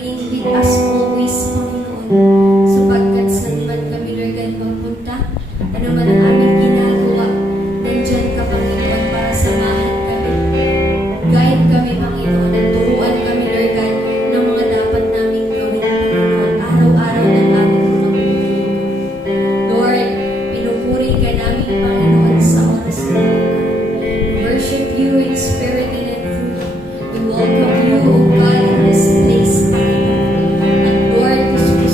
remaining with us always, Panginoon. Sapagkat saan man kami, Lord God, magpunta, ano man ang aming ginagawa, nandyan ka, Panginoon, para samahan kami. Guide kami, Panginoon, at turuan kami, Lord God, ng mga dapat naming gawin, Panginoon, araw-araw ng aming mga buhay. Lord, pinupuri ka namin, Panginoon, sa oras na ito. We worship you in spirit and in truth. We welcome you, O God, in this place, Panginoon. At Lord, gusto mo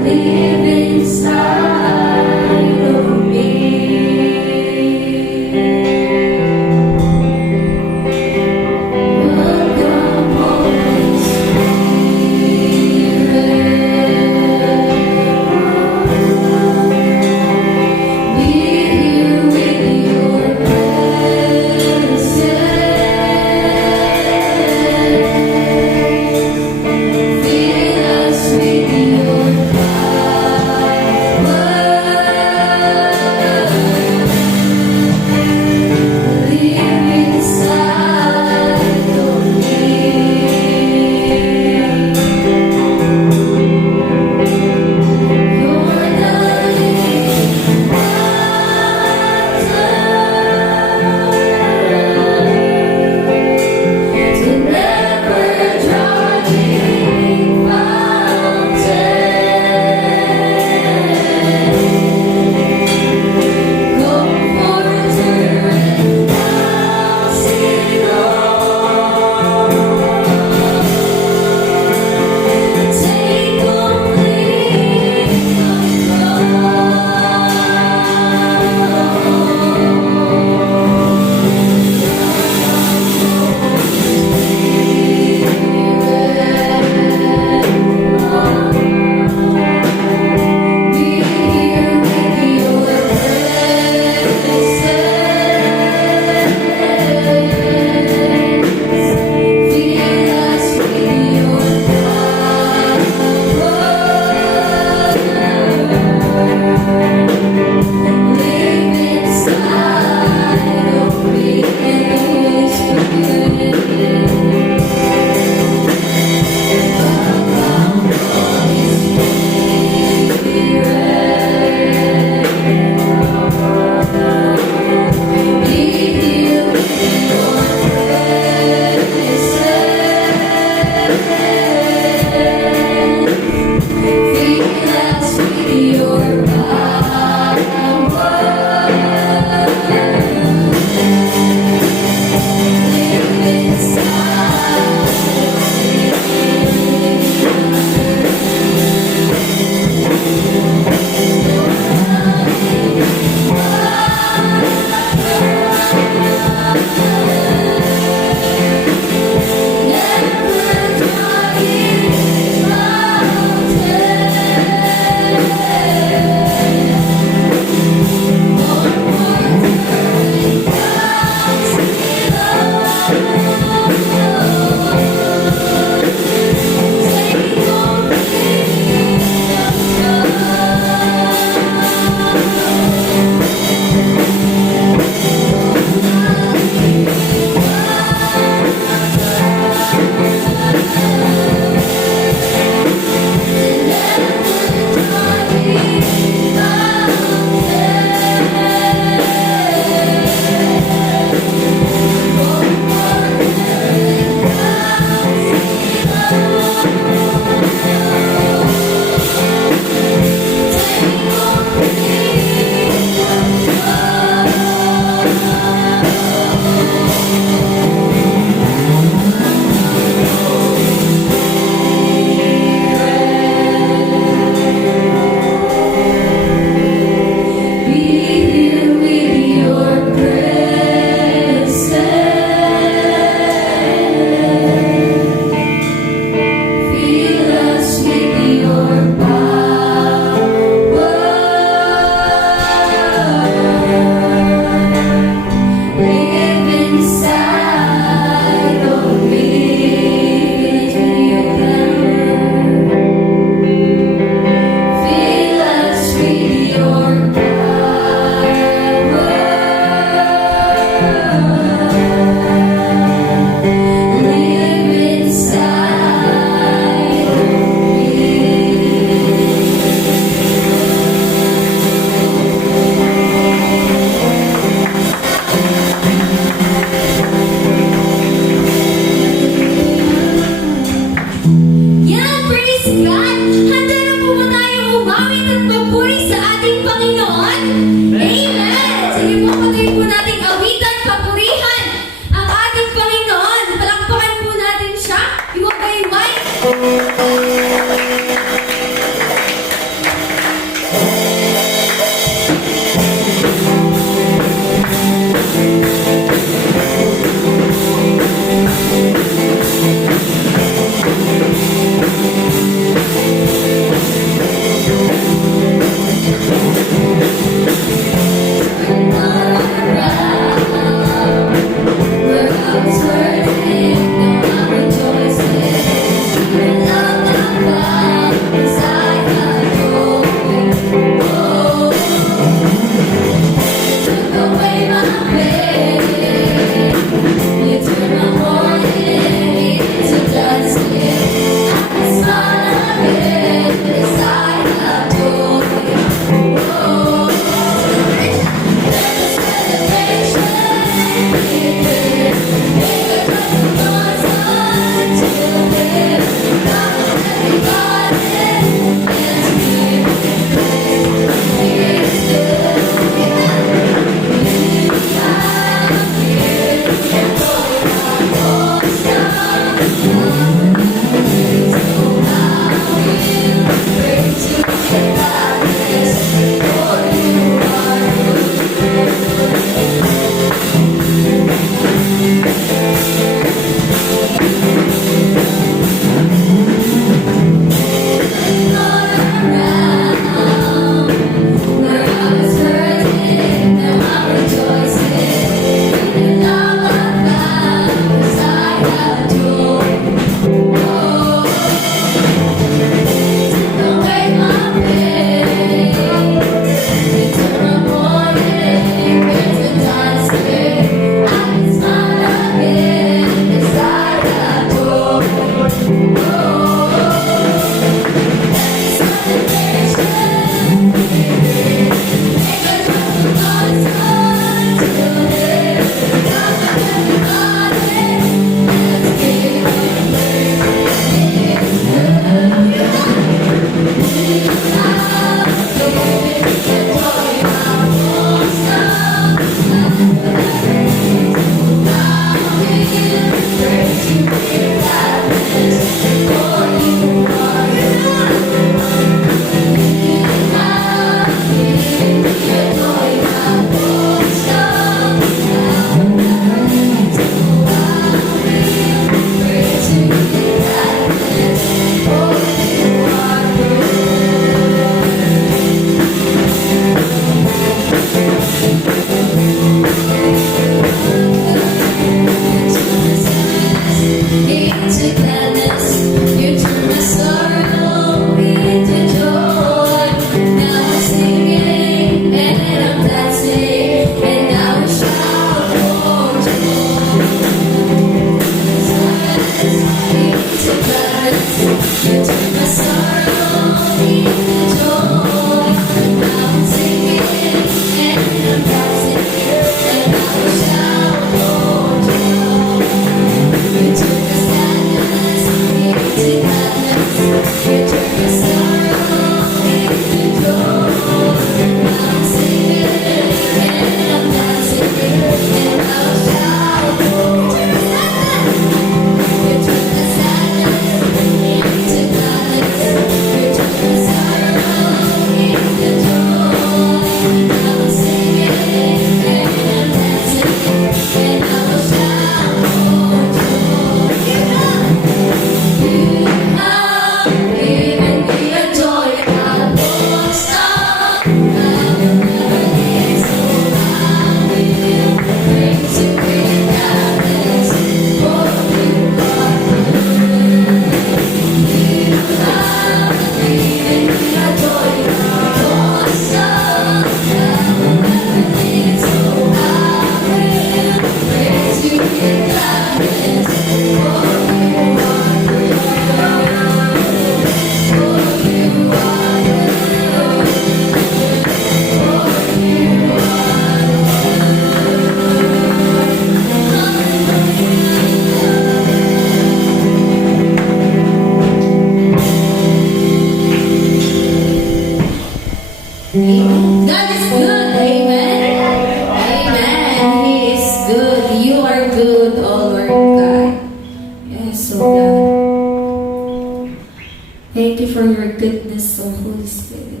Thank you for your goodness, O Holy Spirit.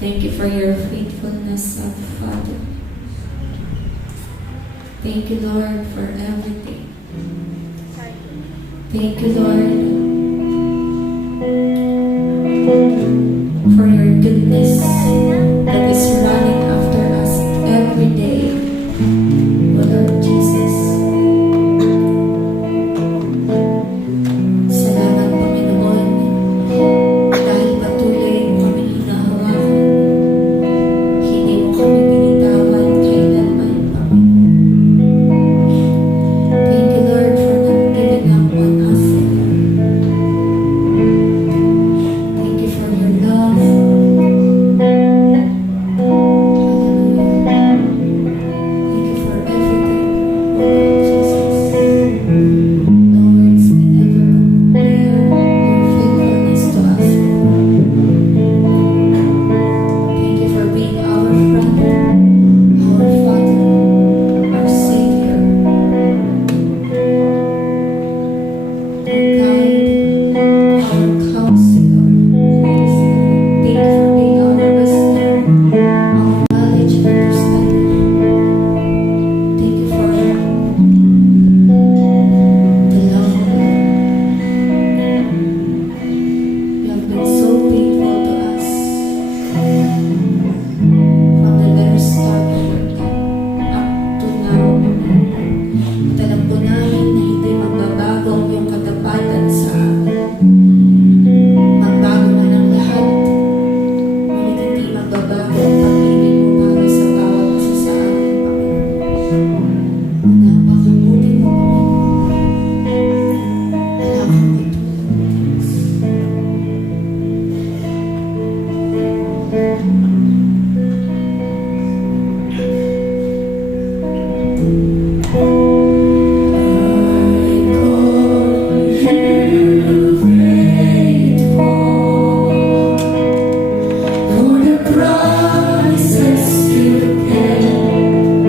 Thank you for your faithfulness, our Father. Thank you, Lord, for everything. Thank you, Lord, for your goodness that is running after us every day. O Lord Jesus, salamat, Panginoon, dahil patuloy mo kami hinahawakan. Hindi mo kami binitawan kailanman, Panginoon. Thank you, Lord, for not giving up on us. Thank you for your love. Hallelujah. Thank you for everything, O Lord Jesus. No words can ever compare your faithfulness to us. Thank you for being our friend, our Father, our Savior, our guide, our counselor. Holy Spirit, thank you for being our wisdom, our knowledge and understanding. Thank you for the love of God. You have been so faithful to us from the very start, Lord God, up to now. At alam po namin na hindi magbabago ang iyong katapatan sa amin. Magbago man ang lahat, ngunit hindi magbabago ang pag-ibig mo para sa bawat isa sa amin, Panginoon. Napakabuti mo, Panginoon. Wala kang matulad. For the promises you gave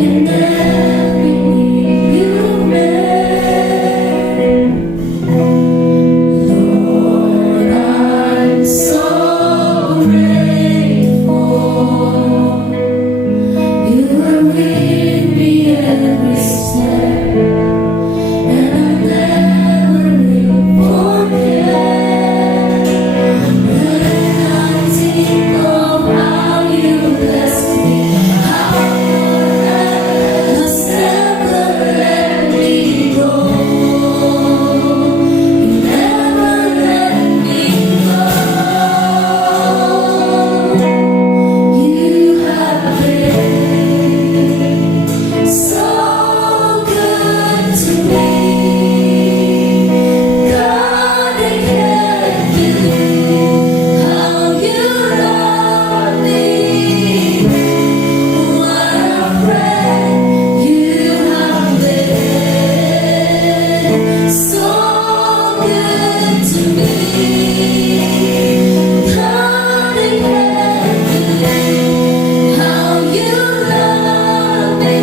and everything you made, Lord, I'm so grateful. You are with me every step, and I never will forget. When I think of how you blessed me, how your hand has never let me go. You never let me go. You have been so good to me. God, I can't believe how you love me. What a friend you have been. So good to me. God, I can't believe how you love me.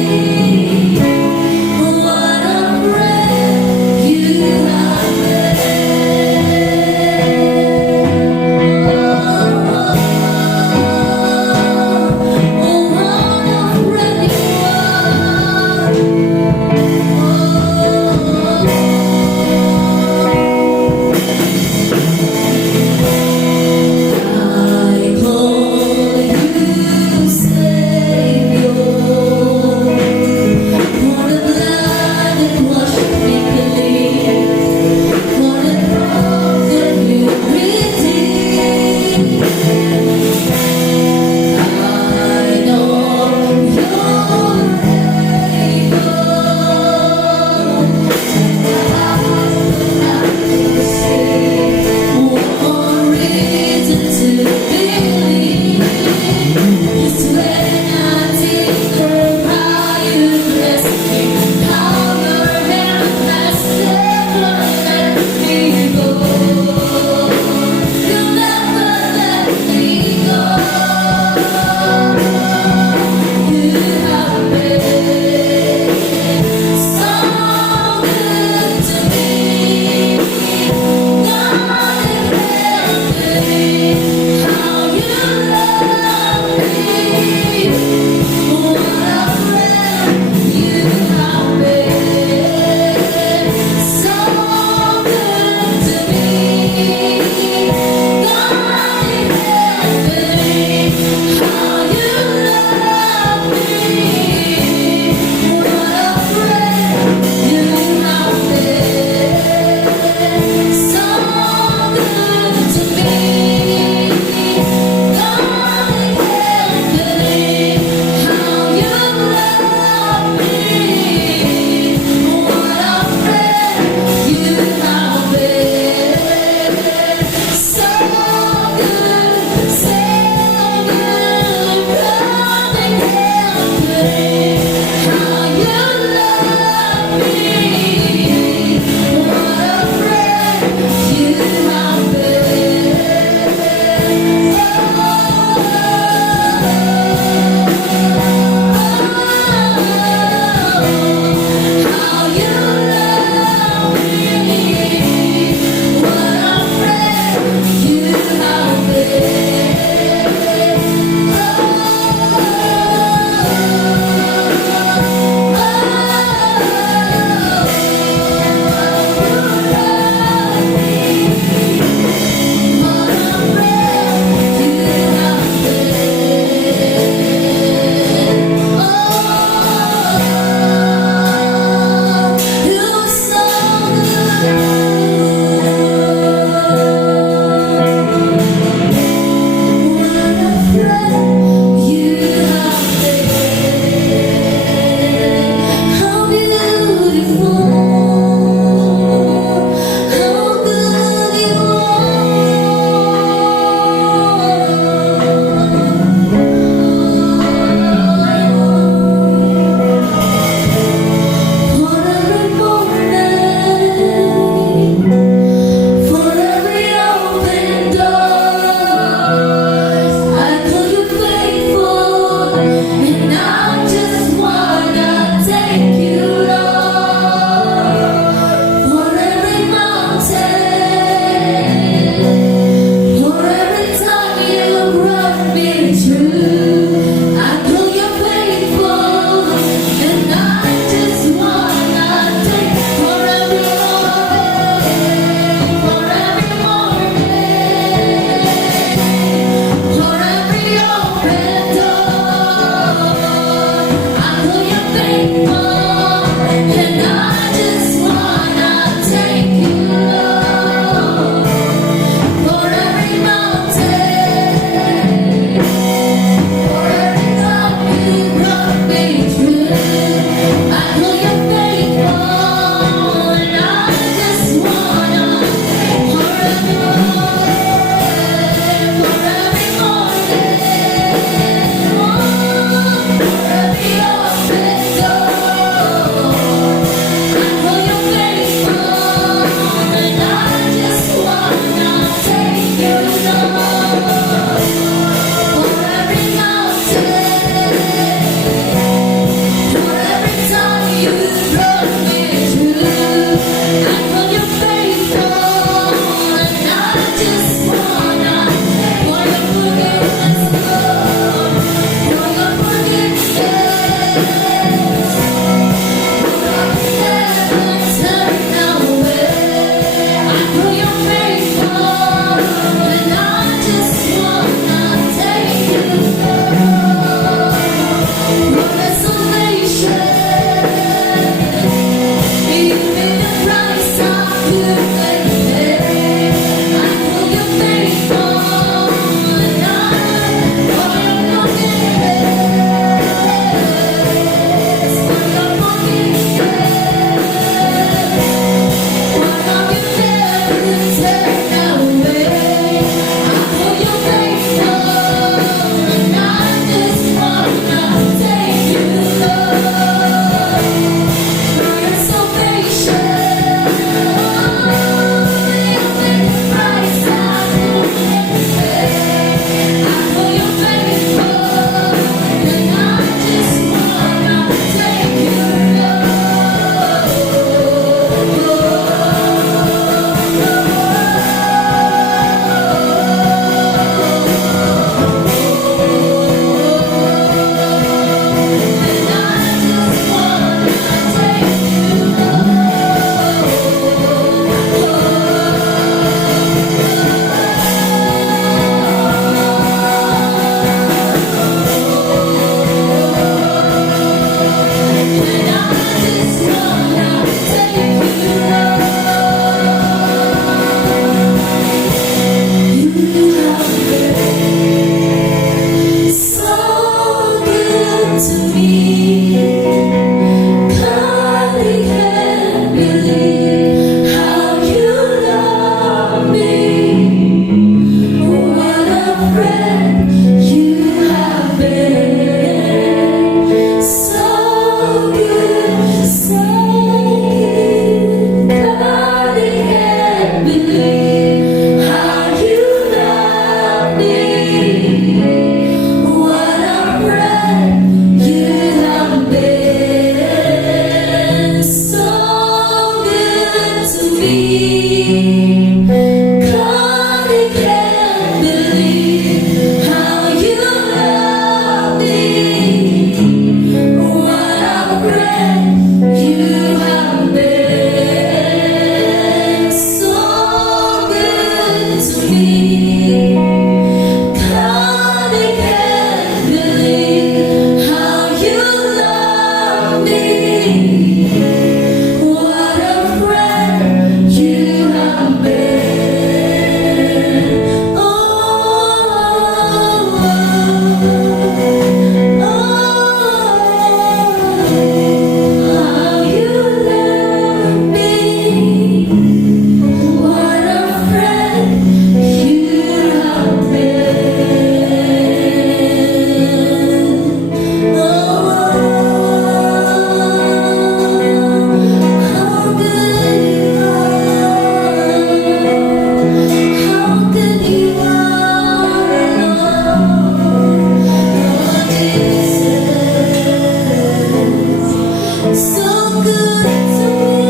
What a friend you have been. Oh, what a friend you are. God, I can't believe how you love me. What a friend you have been, so good to me. God, I can't believe how you love me. What a friend you have been. Oh, how you love me. What a friend you have been. Oh, how good you are. How good you are, Lord. So good to me.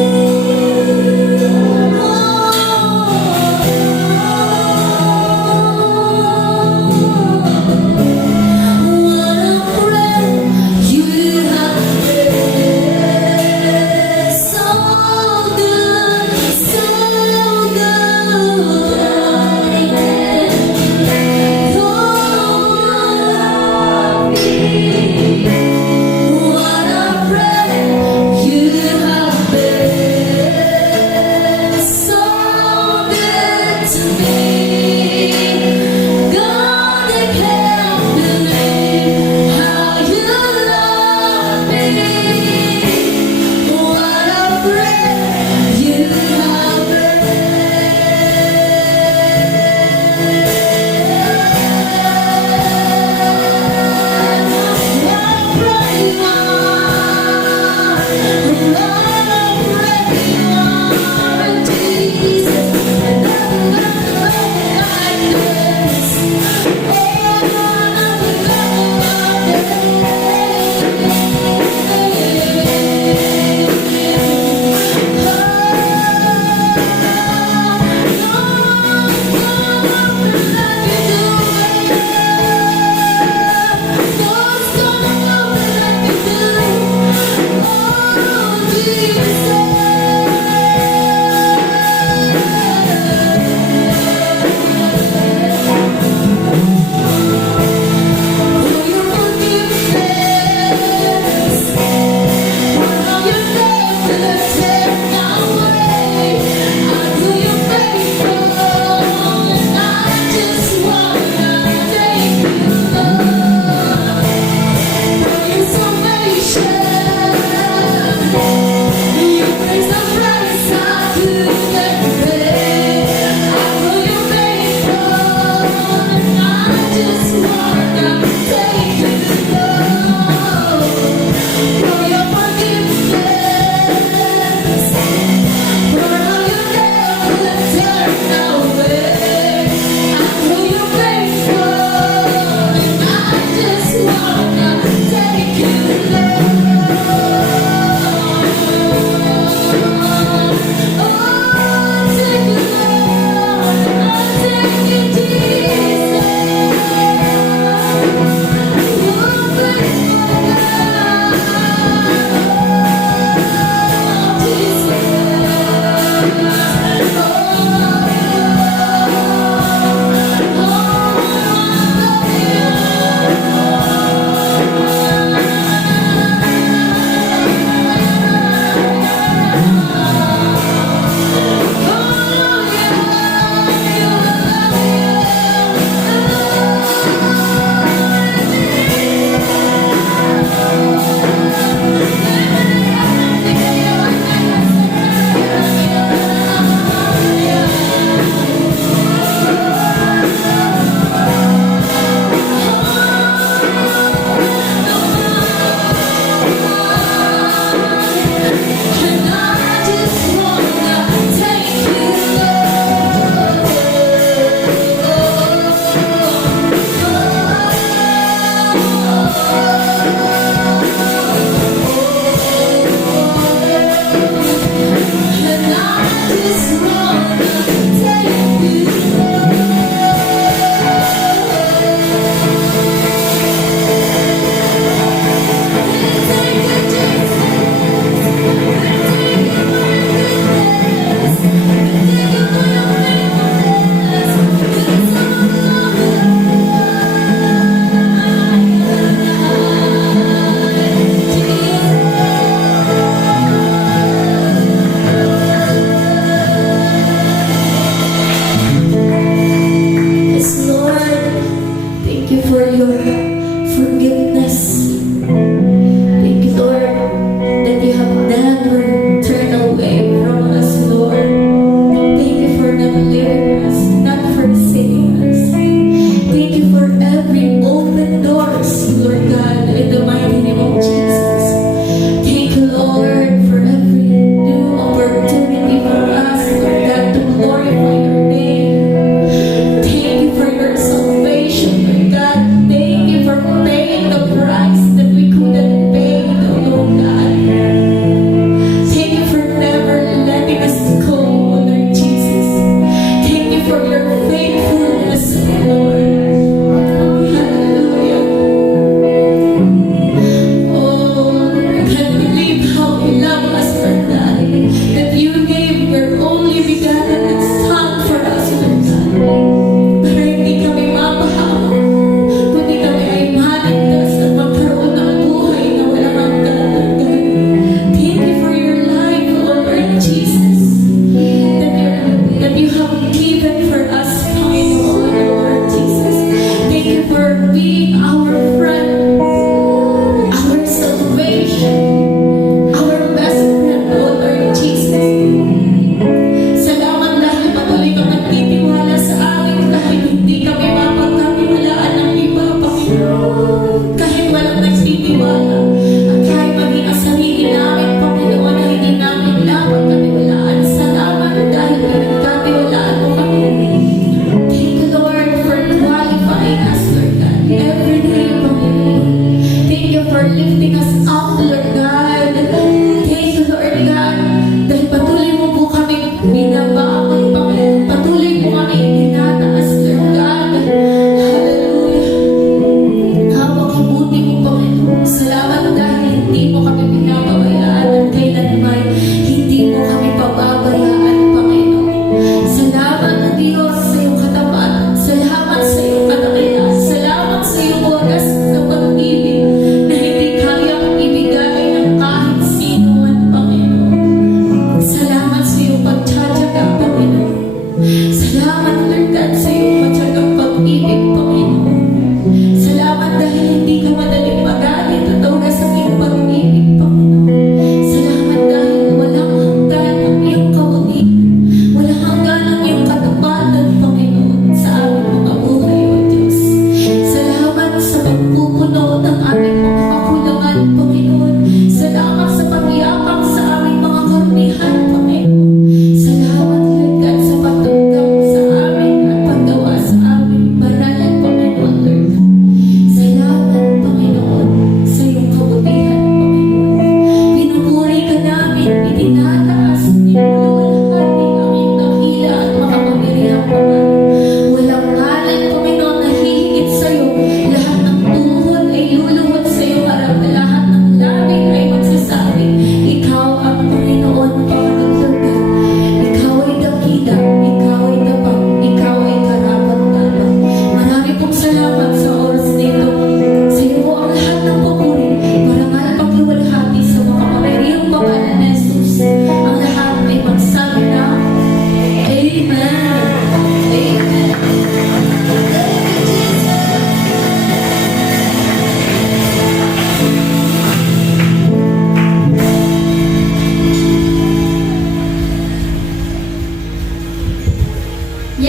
What a friend you have been. So good, so good. What a friend you have been, so good to me. God, I can't believe how you love me. What a friend you have been.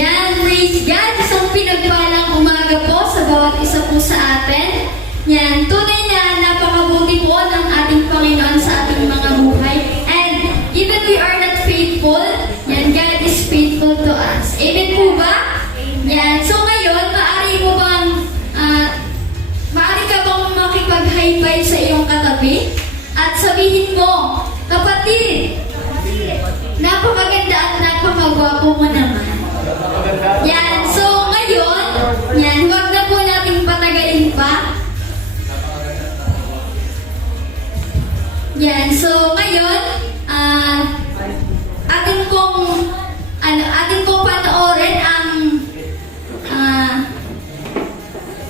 Yan, praise God! Isang pinagpalang umaga po sa bawat isa po sa atin. Yan, tunay na napakabuti po ng ating Panginoon sa ating mga buhay. And even we are not faithful, yan, God is faithful to us. Amen po ba? Yan, so ngayon, maaari ka bang makipag-high five sa iyong katabi? At sabihin mo, kapatid, napakaganda at napakagwapo mo naman. Yan, so ngayon, yan, huwag na po nating patagalin pa. Yan, so ngayon, atin pong panoorin ang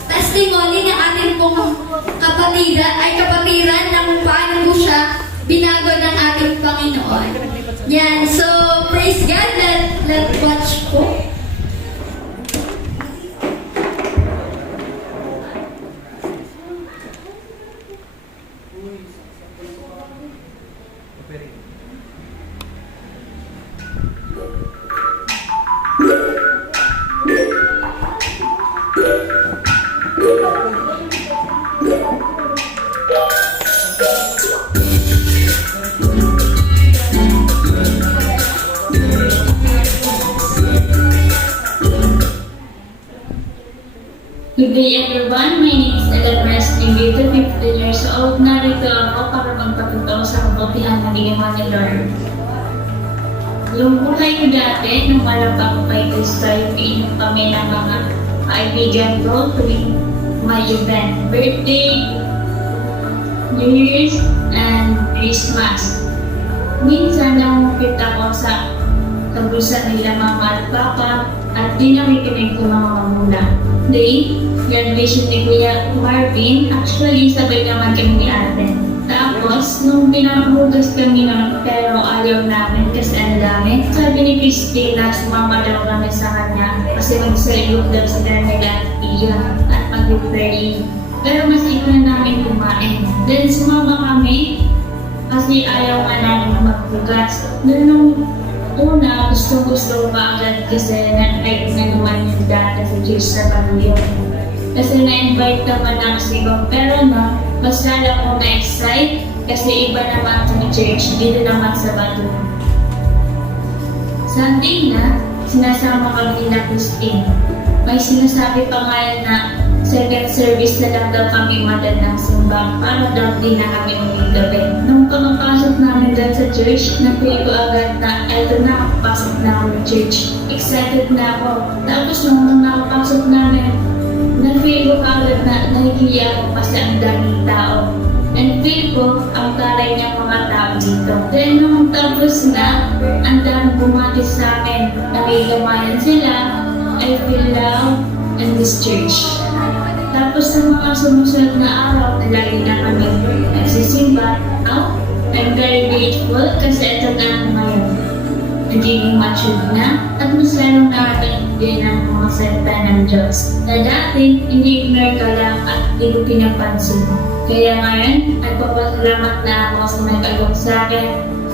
testimony ng ating pong kapatiran na kung paano po siya binago ng ating Panginoon. Yan, so praise God, let's watch po. Good day everyone, my name is Ellen Resnigato, 15 years old. Narito ako para magpatuto sa kabutihan ng Digama ni Lord. Yung buhay ko dati, nung alam ako kay Krista, yung iinom kami ng mga kaibigan ko tuwing may event, birthday, New Year's, and Christmas. Minsan namukit ako sa kabusan nila mama at papa at di nakikinig ko mga mamuna. Day, graduation ni Kuya Marvin, actually sabay naman kami ni ate. Tapos, nung pinahugas kami nun, pero ayaw namin kasi ang dami. Sabi ni Christina, sumama daw kami sa kanya kasi mag-salute daw sa nila iyan at mag-pray. Pero mas ina namin kumain. Then sumama kami kasi ayaw nga namin maghugas. Then nung una, gusto pa agad kasi na-like na naman yung data sa church sa pamilya. Kasi na-invite naman ako sa iba. Pero na, mas lala ko na-excite kasi iba naman sa church, dito naman sa bato. Sunday na, sinasama kami na Christine. May sinasabi pa nga na second service na lang daw kami matad ng simba para daw din na kami umagabi. Nung pagpapasok namin dyan sa church, napili ko agad na eto na, papasok na ako ng church. Excited na ako. Tapos nung nakapasok namin, na-feel ko agad na nahihiya ako kasi ang daming tao. And feel ko ang taray ng mga tao dito. Then nung tapos na, ang daming bumati sa akin. Nakigamayan sila, I feel love in this church. Tapos sa mga sumusunod na araw na lagi na kami nagsisimba, I'm very grateful kasi ito na ako ngayon. Nagiging matured na at mas lalong nakakaintindi ng mga salita ng Diyos na dati ini-ignore ka lang at hindi ko pinapansin. Kaya ngayon, nagpapasalamat na ako sa nag-agong sa akin,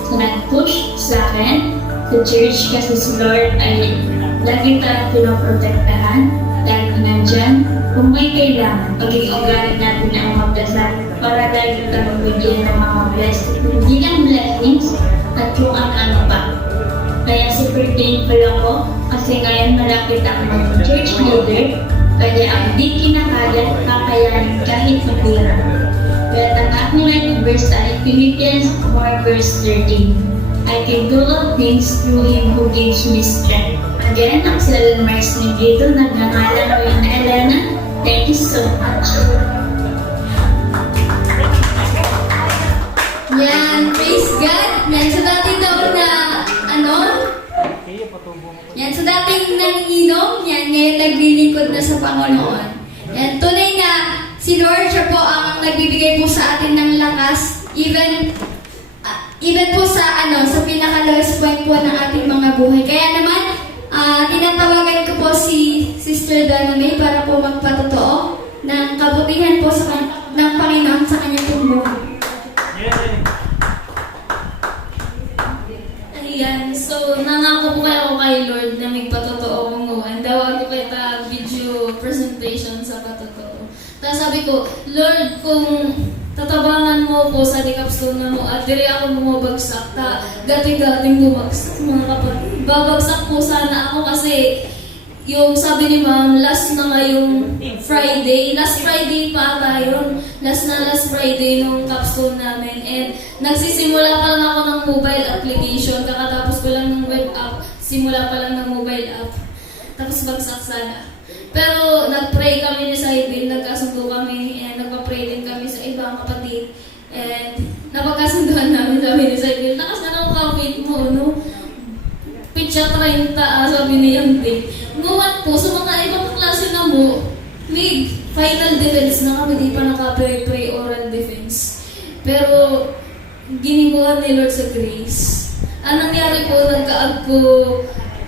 sa nag-push sa akin, sa church kasi si Lord ay lagi tayong pinoprotektahan dahil nandyan. Kung may kailangan, maging ugali natin ang magdasal para lagi tayong bigyan ng mga blessings at kung ano pa. Kaya super thankful ako kasi ngayon malapit ako mag-church leader kaya ang di kinakaya kakayanin kahit mahirap. Kaya ang aking life verse ay Philippians 4 verse 13. I can do all things through Him who gives me strength. Again, ang si Ellen Resnigato, nagngangalan ko yung Elena. Thank you so much. Yan, praise God. Yan, sa dating daw na, yan, sa dating nanginom, yan, ngayon naglilingkod na sa Panginoon. Yan, tunay na, si Lord, siya po ang nagbibigay po sa atin ng lakas, even po sa, sa pinaka-lowest point po ng ating mga buhay. Kaya naman, tinatawagan ko po si Sister Donna May para po magpatotoo ng kabutihan po ng Panginoon sa kanyang pong buhay. Ayan, so nangako po kayo kay Lord na magpatotoo kung sabi ko, Lord, kung tatabangan mo ko sa capstone na mo at dili ako bumabagsak, gating-gating bumagsak mga kapatid. Babagsak po sana ako kasi yung sabi ni ma'am, last na ngayong Friday, last Friday pa ata yun, last Friday nung capstone namin, and nagsisimula pa lang ako ng mobile application, kakatapos ko lang ng web app, simula pa lang ng mobile app, tapos bagsak sana. Pero nag-pray kami ni Saibin, nagkasundo kami, and nagpa-pray din kami sa ibang kapatid, and napagkasunduan namin, sabi ni Saibin, takas na ng kapit mo, no? Pitsa 30, sabi ni Yante. Nguwan po, sa mga ibang klase na mo, may final defense na kami, di pa naka-pray oral defense. Pero, ginibuhan ni Lord sa grace. Ang nangyari po, nagkaag po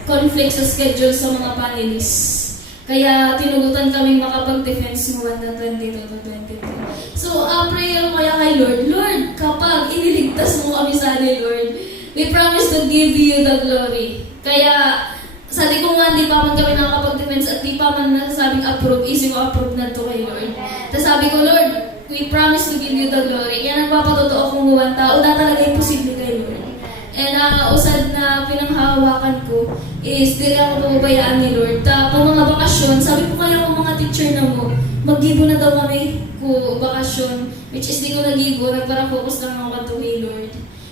conflict sa schedule sa mga panelists. Kaya, tinugutan kami makapag-defense nguwan na 22 to 22. So, prayer kaya kay Lord, Lord, kapag iniligtas mo kami sa Lord, we promise to give you the glory. Kaya, sabi ko nga, di pa man kami nakakapag-defense at di pa man nasasabing approve, is yung approve na to kay Lord. Tapos sabi ko, Lord, we promise to give you the glory. Kaya nagpapatotoo kung huwag tao na talaga imposible kay Lord. And usad na pinanghahawakan ko is di ako pababayaan ni Lord. Pag mga bakasyon, sabi ko kaya ng mga teacher na mo, mag-gibo na daw kami ko bakasyon, which is di ko nag-gibo, nagpara-focus lang ako kay Lord.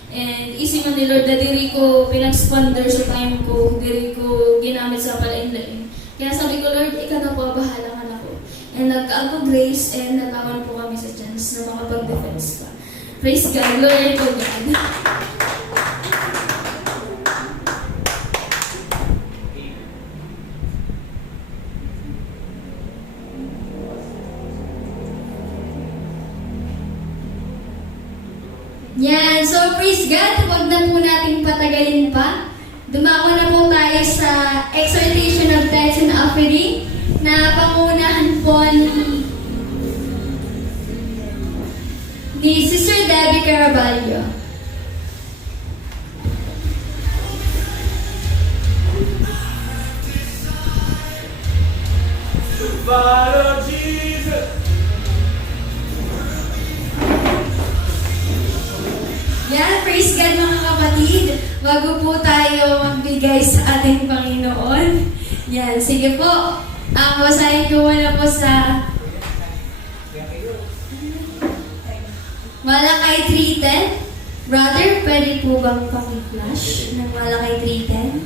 And easy man ni Lord na diri ko pinag-squander sa time ko, diri ko ginamit sa palain-lain. Kaya sabi ko, Lord, ikaw na po, bahala ka na po. And nagkaago grace and natakan po kami sa chance na makapag-defense pa. Praise God, glory to God. Yan, so praise God, huwag na po natin patagalin pa. Dumako na po tayo sa exhortation of tithes and offering na pangunahan po ni Sister Debbie Caraballo. Follow Jesus. Yan, praise God mga kapatid. Bago po tayo magbigay sa ating Panginoon. Yan, sige po. Basahin ko muna po sa Malakay 3:10. Brother, pwede po bang paki-flash ng Malakay 3:10?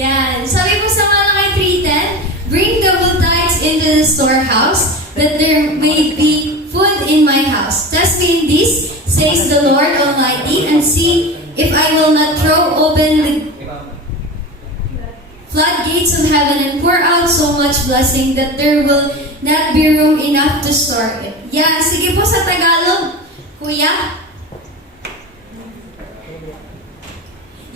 Yan. Sabi po sa Malakay 3:10, bring double tithes into the storehouse, that there may be food in my house. Test me in this, says the Lord Almighty, and see if I will not throw open the floodgates of heaven and pour out so much blessing that there will not be room enough to store it. Yan. Sige po sa Tagalog, Kuya.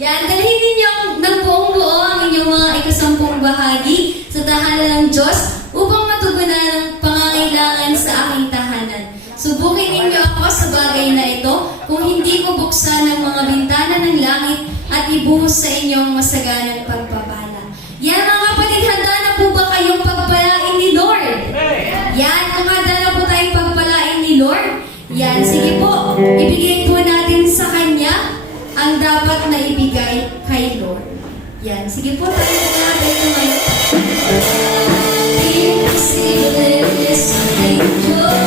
Yan. Dalhin ninyo ng buong buo ang inyong mga ikasampung bahagi sa tahanan ng Diyos upang matugunan ang pangangailangan sa aking tahanan. Subukin ninyo ako sa bagay na ito kung hindi ko buksan ang mga bintana ng langit at ibuhos sa inyong masaganang pagpapala. Yan mga kapatid, handa na po ba kayong pagpalain ni Lord? Yan, kung handa na po tayong pagpalain ni Lord, yan, sige po, ibigay po natin sa Kanya ang dapat na ibigay kay Lord. Yan, sige po, tayo po natin tumayo. Imposible sa Diyos.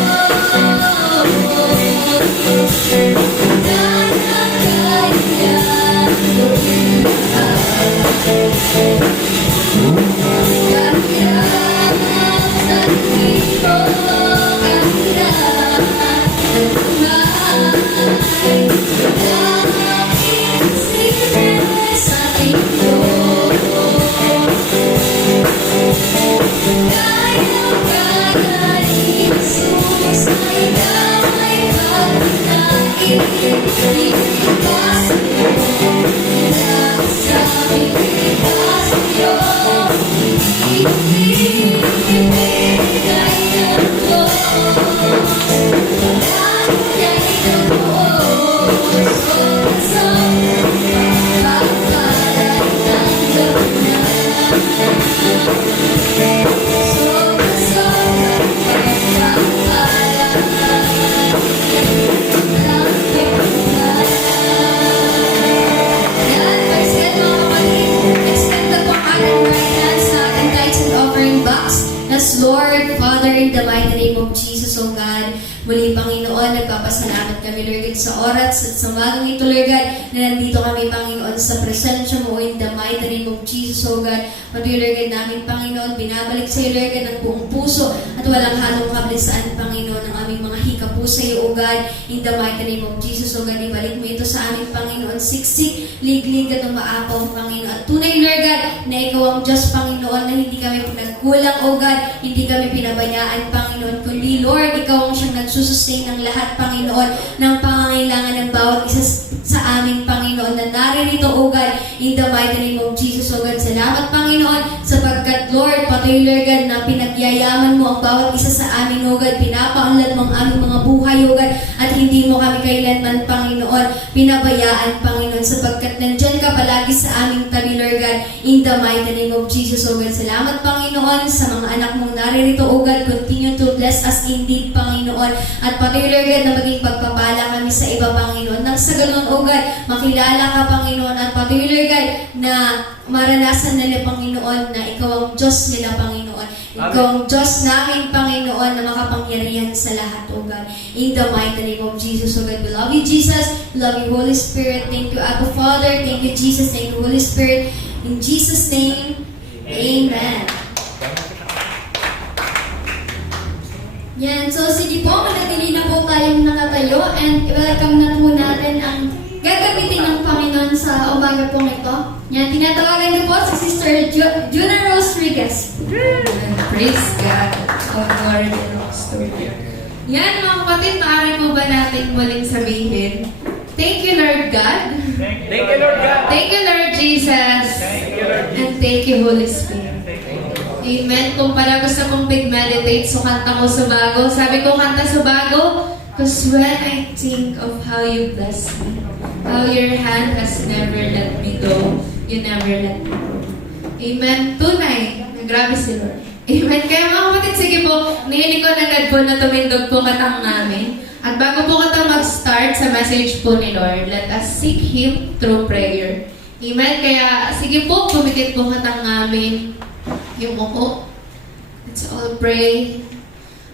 Lord. Father, in the mighty name of Jesus, O God, muli, Panginoon, nagpapasalamat kami, Lord God, sa oras at sa magang ito, Lord God, na nandito kami, Panginoon, sa presensya mo, in the mighty name of Jesus, O God. Patuloy, Lord God, namin, Panginoon, binabalik sa iyo, Lord God, ng buong puso at walang halong kablisaan, Panginoon, ng aming mga hika po sa iyo, O God, in the mighty name of Jesus, O God. Ibalik mo ito sa aming, Panginoon, siksik, liglig at umaapaw, Panginoon. At tunay, Lord God, na ikaw ang Diyos, Panginoon, na hindi kami pinagkulang, O God, hindi kami pinabayaan, Panginoon, kundi, Lord, ikaw ang siyang nagsusustain ng lahat, Panginoon, ng pangangailangan ng bawat isa sa aming, Panginoon, na naririto, O God, in the mighty name of Jesus, O God. Salamat, Panginoon, sapagkat, Lord, patuloy, Lord God, na pinagyayaman mo ang bawat isa sa amin, O God, pinapaunlad mo ang aming mga buhay, O God, at hindi mo kami kailanman, Panginoon, pinabayaan, Panginoon, sapagkat nandyan ka palagi sa aming tabi, Lord God, in the mighty name of Jesus, O God. Salamat, Panginoon, sa mga anak mong naririto, O God. Continue to bless us indeed, Panginoon. At patuloy, Lord God, na maging pagpapala kami sa iba, Panginoon. Nang sa ganun, O God, makilala ka, Panginoon. At patuloy, Lord God, na maranasan nila, Panginoon, na ikaw ang Diyos nila, Panginoon. Ikaw ang Diyos namin, Panginoon, na makapangyarihan sa lahat, O God. In the mighty name of Jesus, O God. We love you, Jesus. We love you, Holy Spirit. Thank you, Abba Father. Thank you, Jesus. Thank you, Holy Spirit. In Jesus' name, Amen. Yan. So, sige po, manatili na po tayong nakatayo and welcome na po natin ang gagamitin ng Panginoon sa umaga pong ito. Yan, tinatawagan ko po si Sister Juna Rose Riguez. Praise God. Oh, glory to God. Yan, mga kapatid, maaari po ba natin muling sabihin, thank you, Lord God. Thank you, Lord God. Thank you, Lord Jesus. Thank you, Lord Jesus. And thank you, Holy Spirit. Amen. Kung pala gusto kong big-meditate, so kanta ko sa bago. Sabi ko, kanta sa bago, because when I think of how you bless me, how your hand has never let me go, you never let me go. Amen. Tunay. Grabe si Lord. Amen. Kaya mga kapatid, sige po, nihiling ko na po na tumindog po katang namin. At bago po kata mag-start sa message po ni Lord, let us seek Him through prayer. Amen. Kaya sige po, pumikit po katang namin. Yung mo. Let's all pray.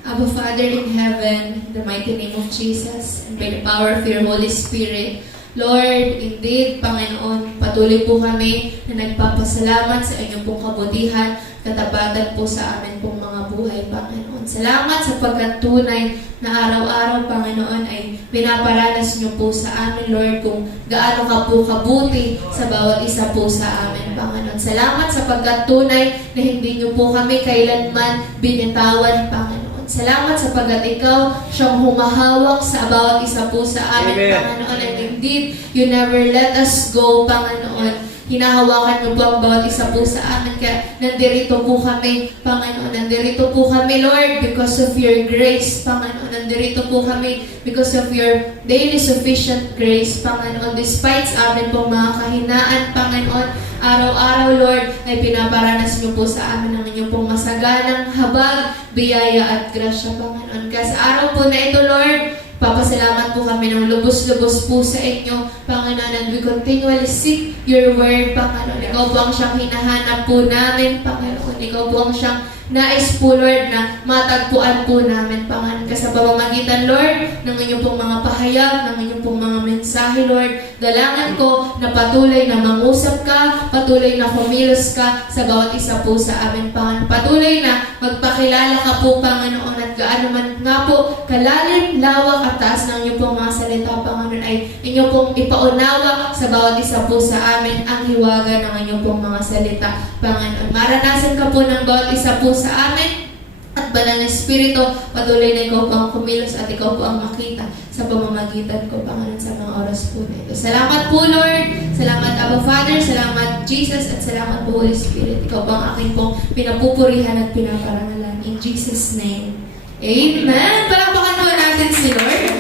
Abba Father in heaven, in the mighty name of Jesus, and by the power of your Holy Spirit, Lord, indeed, Panginoon, patuloy po kami na nagpapasalamat sa inyong pong kabutihan, katapatan po sa amin pong mga buhay, Panginoon. Salamat sa pagkatunay na araw-araw, Panginoon, ay pinaparanas niyo po sa amin, Lord, kung gaano ka po kabuti sa bawat isa po sa amin, Panginoon. Salamat sa pagkatunay na hindi niyo po kami kailanman binitawan, Panginoon. Salamat sapagkat ikaw siyang humahawak sa bawat isa po sa amin, Amen. Panginoon. And indeed, you never let us go, Panginoon. Hinahawakan niyo po ang bawat isa po sa amin. Kaya nandirito po kami, Panginoon. Nandirito po kami, Lord, because of your grace, Panginoon. Nandirito po kami because of your daily sufficient grace, Panginoon. Despite sa amin pong mga kahinaan, Panginoon, araw-araw, Lord, ay pinaparanas niyo po sa amin ang inyong pong masaganang habag, biyaya at grasya, Panginoon. Kaya sa araw po na ito, Lord, papasalamat po kami ng lubos-lubos po sa inyo, Panginoon, and we continually seek your word, Panginoon. Ikaw po ang siyang hinahanap po namin, Panginoon. Ikaw po ang siyang nais po, Lord, na matagpuan po namin, Panginoon. Kasi sa pamamagitan, Lord, ng inyong pong mga pahayag, ng inyong pong mga mensahe, Lord, dalangin ko na patuloy na mangusap ka, patuloy na kumilos ka sa bawat isa po sa amin, Panginoon. Patuloy na magpakilala ka po, Panginoon, at gaano man nga po kalalim, lawak at taas ng inyong pong mga salita, Panginoon, ay inyong pong ipaunawa sa bawat isa po sa amin ang hiwaga ng inyong pong mga salita, Panginoon. Maranasan ka po ng bawat isa po sa amin at banal na Espiritu, patuloy na ikaw po ang kumilos at ikaw po ang makita sa pamamagitan ko, Panginoon, sa mga oras po na ito. Salamat po, Lord. Salamat, Abba Father. Salamat, Jesus. At salamat po, Holy Spirit. Ikaw po ang aking pong pinapupurihan at pinaparangalan. In Jesus' name. Amen. Palakpakan po natin si Lord.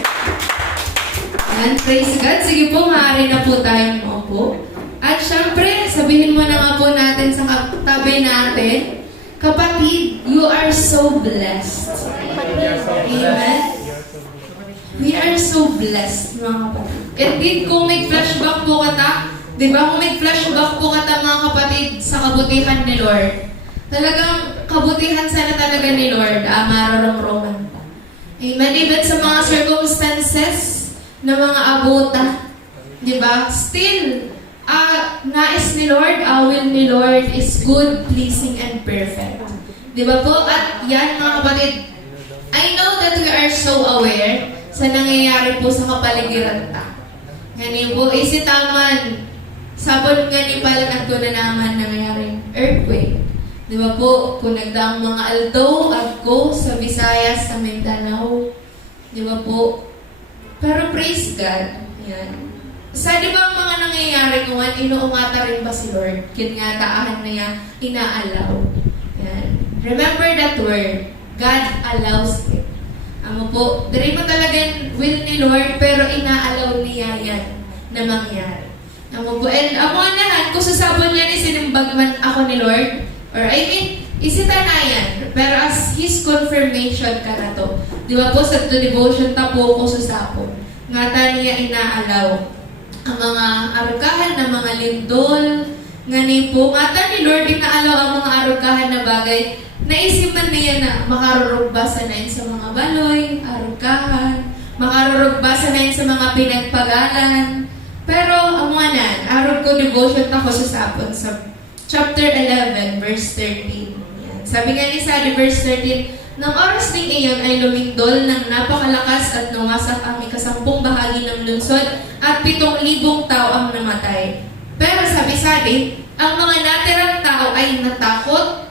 And praise God. Sige po, maaari na po tayong maupo. At syempre, sabihin mo na nga po natin sa katabi natin, kapatid, you are so blessed. Amen. We are so blessed, mga kapatid. Indeed, kung may flashback po kata, di ba, kung may flashback po kata, mga kapatid, sa kabutihan ni Lord, talagang kabutihan sana talaga ni Lord, mararong-rongan pa. Amen. Even sa mga circumstances na mga abutan, di ba? Still, nais ni Lord, will ni Lord is good, pleasing, and perfect. Di ba po? At yan mga kapatid, I know that we are so aware sa nangyayari po sa kapaligiran ta. Ngani po, isitaman, sabon nga ni pala nato na naman nangyayaring earthquake. Di ba po, kung nagdaang mga aldo, agko, sa Visayas, sa Mindanao. Di ba po? Pero praise God. Yan. Sa di ba ang mga nangyayari kung inuungata rin ba si Lord? Kinataahan na niya, inaalaw. Yan. Remember that word. God allows it. Amo po, dari mo talagang will ni Lord, pero inaalaw niya yan na mangyari. Amo po, and amo anahan, kung sasabon niya ni sinimbag man ako ni Lord, or I mean, isita na yan, pero as His confirmation ka na to. Di ba po, sa devotion tapo ko susapon. Nga niya inaalaw ang mga arugahan na mga lindol, nga ni po, nga ni Lord inaalaw ang mga arugahan na bagay. Naisipan niya na makarurugbasan na yun sa mga baloy, arugahan, makarurugbasan na yun sa mga pinagpagalan. Pero, amuanan, araw ko devotion ako sa sapon sa chapter 11, verse 13. Yan. Sabi nga ni Sally, verse 13, nang oras ding iyon ay lumindol ng napakalakas at nawasak ang ikasampung bahagi ng lungsod at 7,000 tao ang namatay. Pero sabi Sally, ang mga natirang tao ay natakot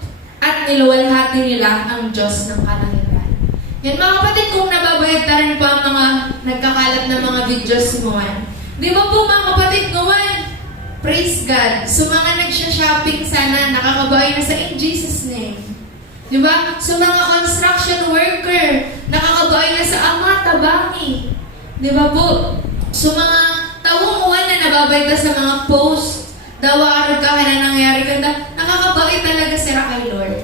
at niluwalhati nila ang Diyos ng kalangitan. Yan mga kapatid, kung nababayad na rin po ang mga nagkakalat na mga videos si Juan. Di ba po mga kapatid, Juan? Praise God. So mga nagsha-shopping sana, nakakabawi na sa in Jesus' name. Di ba? So mga construction worker, nakakabawi na sa Ama Tabangi. Di ba po? So mga tawong Juan na nababayad na sa mga post, dawa-arugahan na nangyari kanda, nakakabawi talaga sila kay Lord.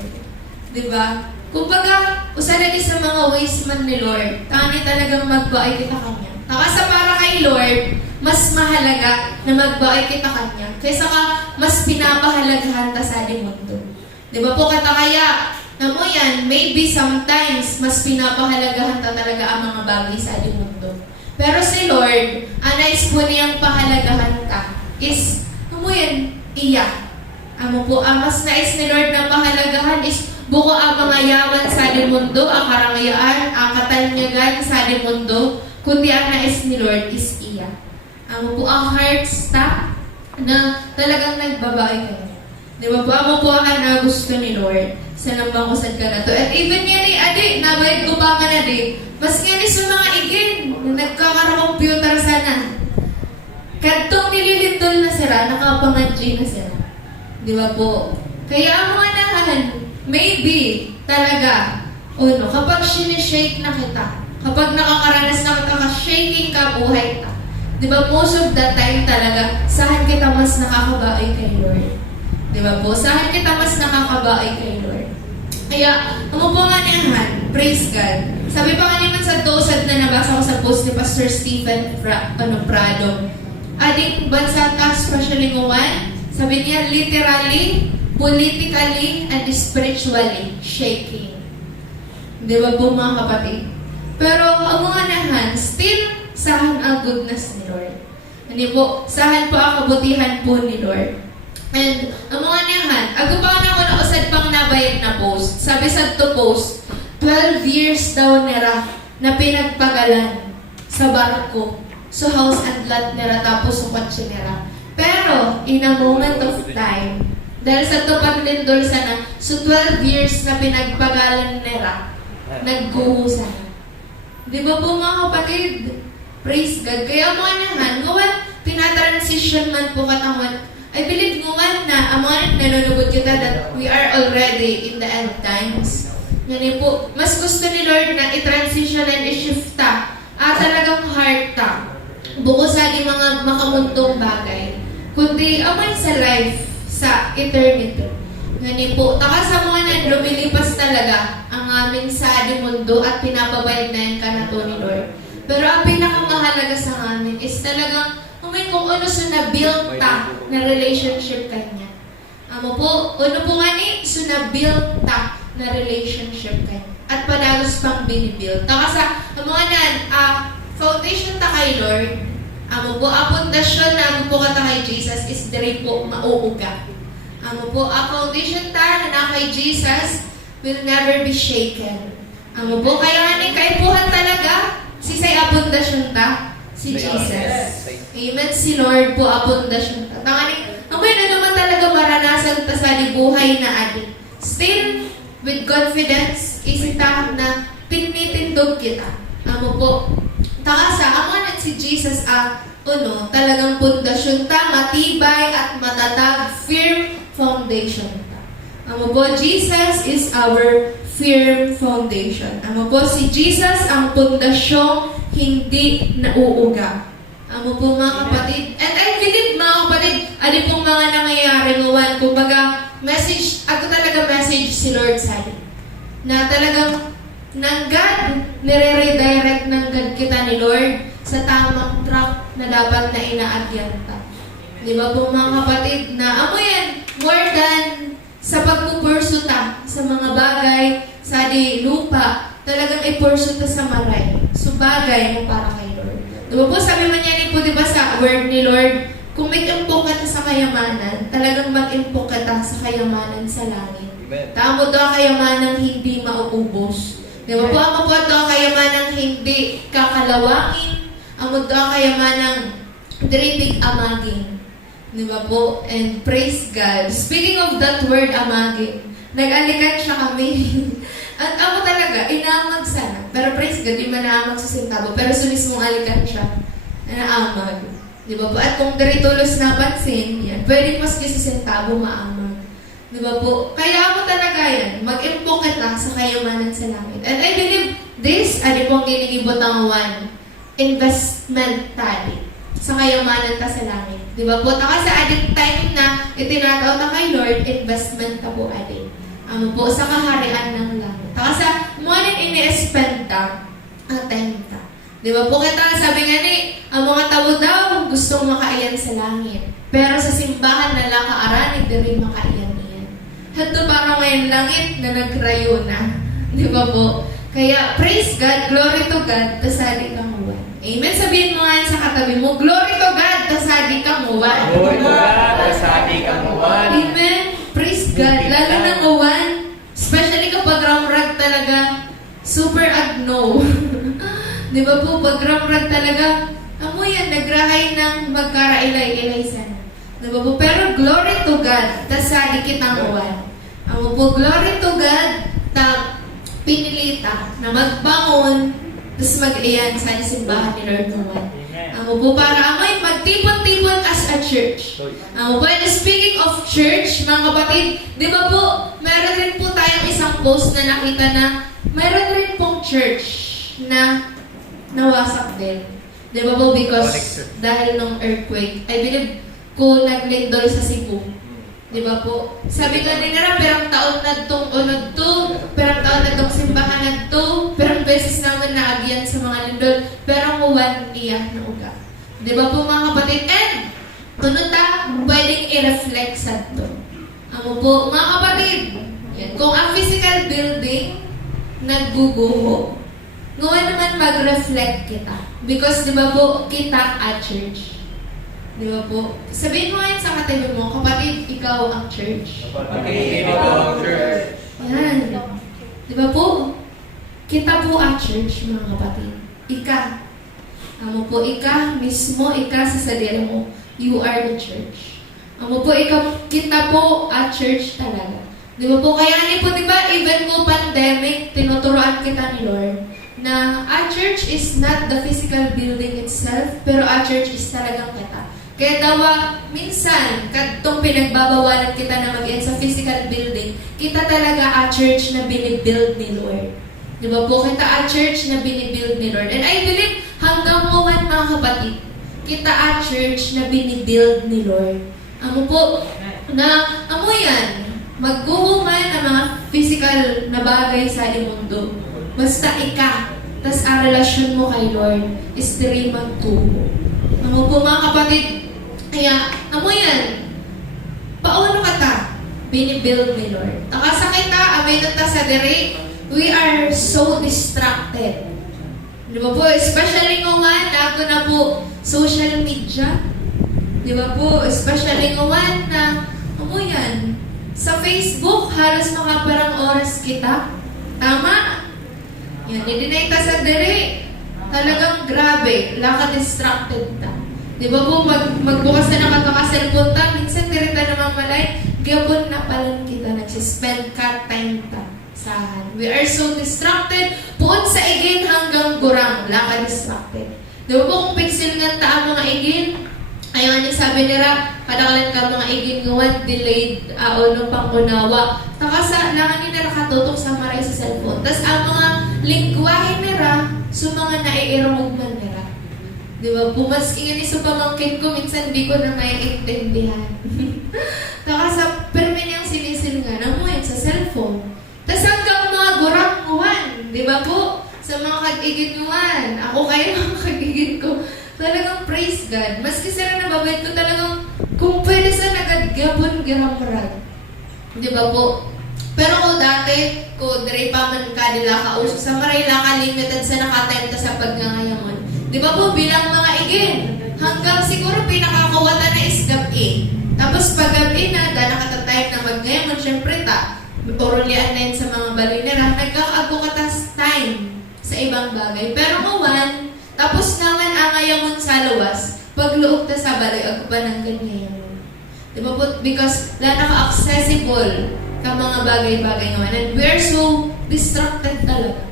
Diba? Kumbaga, usa na sa mga ways man ni Lord, tani talagang magbaay kita kanya. Takasa para kay Lord, mas mahalaga na magbaay kita kanya kaysa ka mas pinapahalagahan ta sa ating mundo. Diba po kata kaya, na mo yan, maybe sometimes mas pinapahalagahan ta talaga ang mga bagay sa ating mundo. Pero si Lord, anais po niyang pahalagahan ta is mo yan, iya. Amo po, ang mas nais ni Lord na pahalagahan is buko ang mga yaman sa ating mundo, ang karangyaan, ang katanyagan sa ating mundo, kundi ang nais ni Lord is iya. Amo po, ang heart stop na talagang nagbabae kayo. Di ba po, amo po ang gusto ni Lord sa nambang kusad ka na to. At even yan adi, nabayad ko pa ka na di, mas nga ni sa mga igin, nagkakaroon-computer sana. Kadtong nililindol na sila, nakapangadji na sila. Di ba po? Kaya ang mga nahan, maybe talaga, kapag sinishake na kita, kapag nakakaranas na kita, shaking ka, buhay ka. Di ba, most of the time talaga, saan kita mas nakakabaay kay Lord? Di ba po? Saan kita mas nakakabaay kay Lord? Kaya, po nga niyahan, praise God. Sabi pa nga naman sa dosad na nabasa ko sa post ni Pastor Stephen Prado, ating bansa ka, especially ngayon, sabi niya, literally, politically, and spiritually shaking. Di ba po mga kapatid? Pero ang mga nahan, still, sahan ang goodness ni Lord. Hindi po, sahan po ang kabutihan po ni Lord. And ang mga nahan, agupakan ako na usad pang nabayad na post. Sabi sa to post, 12 years daw nila na pinagpagalan sa barko. So house and lot nila tapos sa kotse nila. Pero, in a moment of time, dahil sa tupad lindol sana, so 12 years na pinagpagalan nila, nagguhusan. Di ba po mga kapatid? Praise God. Kaya mga naman, ngawan, tinatransition man po katawan. I believe ngawan na, mga nanunugod kita that we are already in the end times. Yan po, mas gusto ni Lord na i-transition and i-shift ta. Talagang heart ta. Bukod sa ating mga makamuntong bagay, kundi amoy sa life, sa eternity. Ngani po, taka sa mga nan, lumilipas talaga ang aming sa ating mundo at pinapabayad na yung kanato ni Lord. Pero ang pinakamahalaga sa amin is talagang kung ano sa na-build ta na relationship kanya. Amo po, uno po nga ni, so na-build ta na relationship kayo. At padagos pang binibuild. Taka sa, mga nan, foundation ta kay Lord, amo po, pundasyon na amo po kata kay Jesus is diri po mauuga. Amo po, foundation ta na kay Jesus will never be shaken. Amo po, kaya nga ni, kaipuhan talaga, sisay pundasyon ta, si Jesus. Amen, si Lord po pundasyon ta. Taka ni, amoy na naman talaga maranasan ta sa buhay na adik. Still, with confidence, isita na tinitindog kita. Amo po, taka sa, amo na si Jesus talagang pundasyon ta, matibay at matatag, firm foundation ta. Amo po, Jesus is our firm foundation. Amo po, si Jesus ang pundasyong hindi nauuga. Amo po mga kapatid. And I believe mga kapatid, ano pong mga nangyayari ngayon. Kumbaga, message, ako talaga message si Lord sa akin. Na talagang, ng God, nire-redirect ng God kita ni Lord sa tamang track na dapat na inaadyanta. Di ba po mga kapatid, na amo yan, more than sa pagpupurso ta sa mga bagay, sa di lupa, talagang ipurso ta sa maray. So bagay mo para kay Lord. Diba po, sabi man yan po, diba sa word ni Lord, kung mag-impok ka sa kayamanan, talagang mag-impok ka sa kayamanan sa langit. Tamo daw kayamanang hindi mauubos. Diba po, ako po daw kayamanang hindi kakalawangin, amo daw kayamanang dripig amagin. Diba po? And praise God. Speaking of that word amagin, nag-alikan siya kami. At ako talaga, inaamag sana. Pero praise God, di man naamag sa sentabo. Pero sa mismong alikan siya, naamag. Di ba po? At kung dari tulos napansin, yan, pwede maski sa sentabo maamag. Di ba po? Kaya ako talaga yan, mag-impokit lang sa kayamanan sa langit. And I believe this, ano pong ginigibot ng investment tali sa kayamanan ta sa langit. Di ba po? Taka sa adik time na itinataw ta kay Lord, investment ta po adik. Ano po, sa kaharian ng langit. Taka sa mga ini-spend ta, time ta. Di ba po kita, sabi nga ni, ang mga tao daw gustong makaiyan sa langit. Pero sa simbahan na lang kaaranig, di rin makaiyan iyan. Hato parang ngayon langit na nagrayo na. Di ba po? Kaya, praise God, glory to God, tasali kang uwan. Amen? Sabihin mo nga sa katabi mo, glory to God, tasali kang uwan. Glory to God, tasali kang uwan. Amen? Praise God. Lalo ng uwan, especially kapag ramrag talaga, super agno. Di ba po, pag ramrag talaga, amo yan, nagrahay ng magkarailay-ilay sana. Di ba po? Pero glory to God, tasali kitang uwan. Amo po, glory to God, pinilita na magbangon, tapos mag-iyan sa simbahan ni Lord naman. Amo po, para amoy magtipon-tipon as a church. Amo po, and speaking of church, mga kapatid, di ba po, meron rin po tayong isang post na nakita na meron rin pong church na nawasak din. Di ba po, because dahil ng earthquake, I believe kung naglindol sa Cebu. Di ba po? Sabi ka nila, perang taon na itong unod to, perang taon na itong simbahan na to, perang beses naman naagyan sa mga lindol, perang uwan iyak na uga. Di ba po mga kapatid? And, tunod ta, pwedeng i-reflect sa ito. Amo po, mga kapatid, yan. Kung ang physical building nagguguho, ngayon naman mag-reflect kita. Because di ba po, kita at church. Di ba po? Sabihin mo ngayon sa katabi mo, kapatid, ikaw ang church. Okay, ito ang church. Yan. Di ba po? Kita po ang church, mga kapatid. Ika. Amo po, ika mismo, ika sa sarili mo. You are the church. Amo po, kita po ang church talaga. Di ba po? Kaya ni po, di ba, even po pandemic, tinuturoan kita ni Lord na a church is not the physical building itself, pero a church is talagang kita. Kaya daw, minsan, katong pinagbabawalan kita na mag-end sa physical building, kita talaga a church na binibuild ni Lord. Di ba po? Kita a church na binibuild ni Lord. And I believe, hanggang ngayon mga kapatid, kita a church na binibuild ni Lord. Amo po, na, amo yan, magguhuman ng mga physical na bagay sa mundo. Basta ika, tas ang relasyon mo kay Lord is diri magtubo. Amo po mga kapatid, kaya, amo yan, paano ka ta? binibuild ni Lord. Taka sa kita, amay nata sa diri, we are so distracted. Di ba po? Especially ngayon, ako na po social media. Di ba po? Especially ngayon na, ano yan? Sa Facebook, halos makaparang oras kita. Tama? Yan, hindi na ita sa diri. Talagang grabe, laka-distracted ta. Di ba po, magbukas na naman ka cellphone ta, minsan dirita naman malay, gabon na palang kita, nagsispend ka time ta. Saan? We are so distracted, puon sa igin hanggang gurang, laka-distracted. Di ba po, kung pixel nga ta ang mga igin, ayaw ni sabi nila, kadakalan ka mga igin ngawan, delayed, o nung pangunawa. Taka sa, langan nila nakatutok sa maray sa cellphone. Tapos ang mga lingwahe nila, so mga naiirong man nila. Di ba? Pumaski nga ni sa pamangkin ko, minsan di ko na maiintindihan. Taka sa, pero niyang sinisil nga na mo yun sa cellphone. Tapos hanggang mga gurang-nguan, di ba po? Sa mga kag-igin-nguan, ako kayo mga kag-igin ko, talagang praise God. Maski sila nababait ko talagang, kung pwede sa nagadgabon giramrag. Di ba po? Pero ko dati, ko dire pa man ka nila kausap sa maray ka limited sa nakatime ta sa pagngangayaman. Di ba po bilang mga igin, hanggang siguro pinakakawatan na is gabi. Tapos pag gabi na, dahil nakatatime na magngayaman, syempre ta, orulian na yun sa mga balinera, nagkakaago ka tas time sa ibang bagay. Pero ngawan, tapos naman ang ngayaman sa luwas, pagluog ta sa balay, ako pa ng ganyan. Di ba po? Because wala naka-accessible ka mga bagay-bagay naman. And we're so distracted talaga.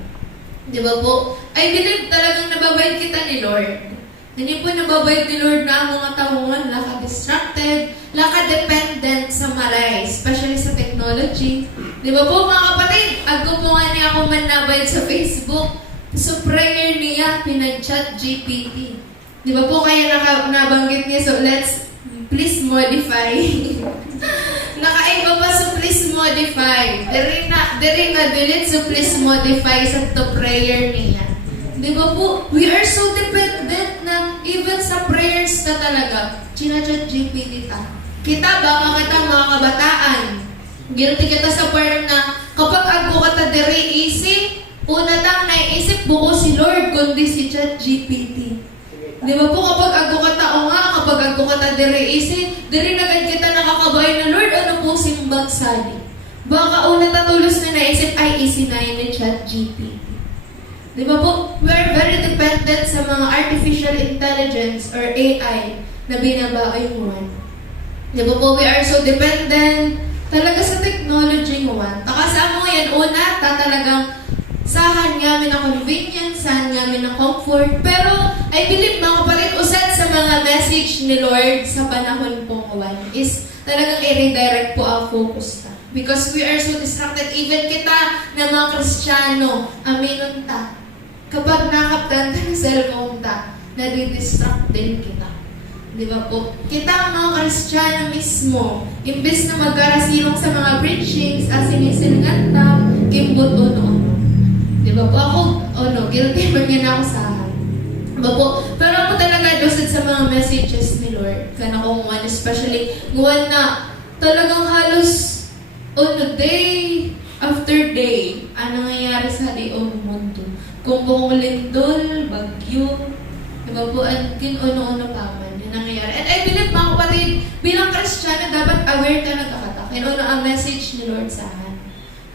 Di ba po? I believe talagang nababayad kita ni Lord. Hindi po nababayad ni Lord na ang mga taongan, laka-distracted, laka-dependent sa maray, especially sa technology. Di ba po mga kapatid? Ako po nga niya ako man nabayad sa Facebook. So prayer niya, pinag-chat GPT. Di ba po kaya nabanggit niya, so let's please modify. Nakaiba pa so please modify. Diri nga delete so please modify sa to prayer niya. Di ba po? We are so dependent na even sa prayers na talaga. Chinachat GPT ta. Kita ba mga kabataan? Guilty kita sa part na kapag agbo ka ta diri easy, una tang naiisip buko si Lord kundi si Chat GPT. Di ba po kapag agbo ka tao nga, kapag agbo ka ta diri easy, diri nagad kita nakakabay na Lord, ano po simbag sali? Baka una tatulos na naisip, ay easy na yun ni Chat GPT. Di ba po? We are very dependent sa mga artificial intelligence or AI na binabaoy mo. Di ba po? We are so dependent talaga sa technology mo. Takasama mo yan, una, talagang sahan namin ang convenience, sahan namin ang comfort. Pero, I believe mga kapatid, usad sa mga message ni Lord sa panahon po ngayon is talagang i-redirect po ang focus ta. Because we are so distracted. Even kita na mga Kristiyano, aminon ta. Kapag nakaptan ta ng cellphone ta, nadidistract din kita. Di ba po? Kita ang mga Kristiyano mismo, imbes na magkarasilong sa mga preachings, asinisingan ta, kimbot o noon. Di ba po? Ako, guilty man yan ako sa akin. Di ba po? Pero ako talaga dosid sa mga messages ni Lord. Kana kong one, especially, guwan na talagang halos day after day, ano nangyayari sa liong mundo. Kung buong lindol, bagyo, di ba po? At kinuno-uno pa man, yun nangyayari. And I believe mga kapatid, bilang Kristiyano, dapat aware ka nagkakatak. Kinuno ang message ni Lord sa akin.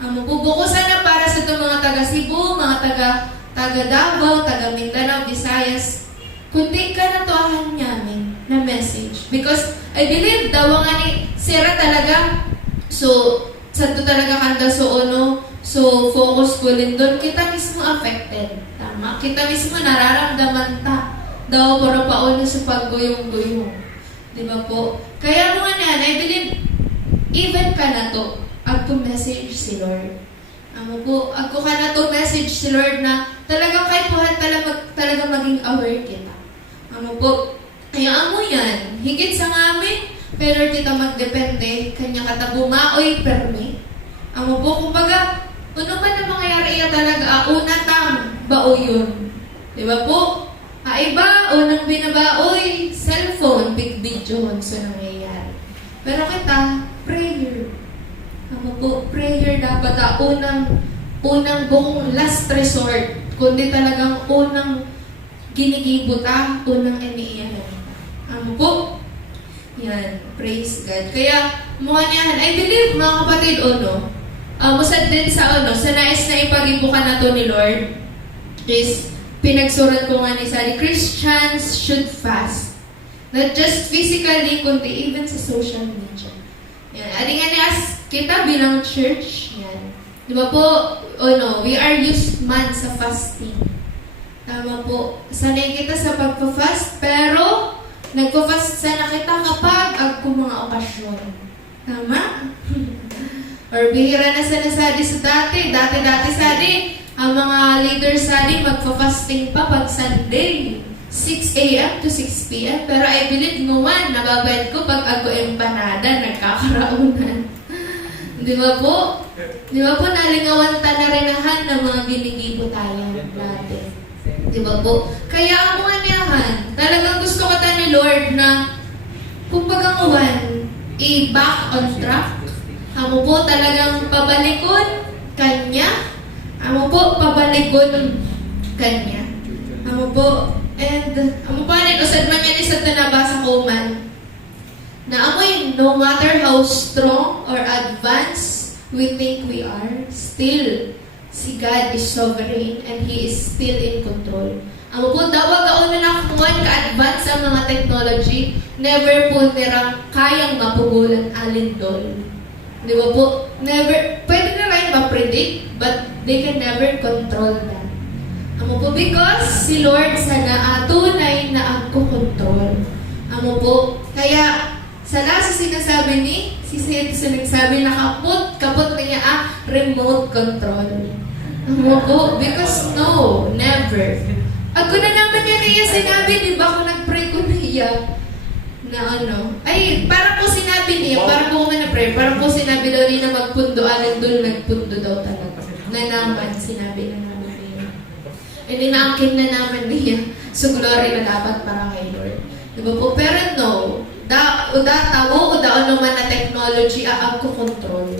Ang mapubukusan na para sa itong mga taga Cebu, mga taga Davao, taga Mindanao, Visayas, kundi ka na tuahan namin na message. Because I believe daw nga ni Sarah talaga, so sa to talaga kanda so focus ko din doon, kita mismo affected. Tama? Kita mismo nararamdaman ta. Daw para pauna sa pagguyong-guyong. Di ba po? Kaya mga yan, I believe, even ka na to, agto message si Lord. Amo po, agto ka na to message si Lord na talagang kahit buhat talaga maging aware kita. Amo po, kaya amo yan, higit sa ngamin, pero kita magdepende, kanya kata bumaoy permi. Amo po, kumbaga, ano man na mangyayari iya talaga, una tang bao yun. Di ba po? Iba, unang binabaoy, cellphone, big video, so nangyayari. Pero kita, prayer. po, prayer dapat unang buong last resort, kundi talagang unang ginigibot unang iniiyahan. Po, yan, praise God. Kaya, mga niyahan, I believe, mga kapatid, musad din sa nais na ipagibukan na to ni Lord, is, pinagsurat ko nga ni Sally, Christians should fast. Not just physically, kundi even sa social media. Yan. Aling nga niya, kita bilang church, yan. Di ba po, we are used man sa fasting. Tama po. Sanay kita sa pagpa-fast, pero nagpa-fast sana kita kapag agkong mga okasyon. Tama? Or bihira na sana sa dati. Dati sadi, ang mga leaders sadi magpa-fasting pa pag Sunday. 6 a.m. to 6 p.m. Pero I believe ngayon, nababayad ko pag ako empanada, nagkakaraunan. Di ba po? Di ba po, nalingawan tanarinahan ng mga ginigibo tayo dati. Di ba po? Kaya ang mga niyahan, talagang gusto ko ni Lord na kung paganguan, i-back on track. Amo po talagang pabalikon kanya. Amo po pabalikon kanya. Amo po, and amo pa rin, usad man yan isa na nabasa ko man, na amoy, no matter how strong or advanced we think we are, still, si God is sovereign and He is still in control. Amo po, dawag ako na nakakuhan ka-advance sa mga technology, never po nirang kayang mapugulan alindol. Di ba po? Never, pwede na rin ma-predict, but they can never control that. Amo po, because si Lord sana tunay na agkukontrol. Amo po, kaya sana sa sinasabi ni, si Sid sa nagsabi na kapot na niya remote control. Amo po, because no, never. Ako na naman niya sinabi, di ba ako nag-pray ko niya na ay, parang po sinabi niya, parang po ko na-pray, parang po sinabi daw niya na magpundo, doon nagpundo daw talaga. Na naman, sinabi na naman niya. Hindi naangkin na naman niya. So, glory na dapat para kay Lord. Di ba po? Pero no, tawo, ano man na technology, ang kukontrol.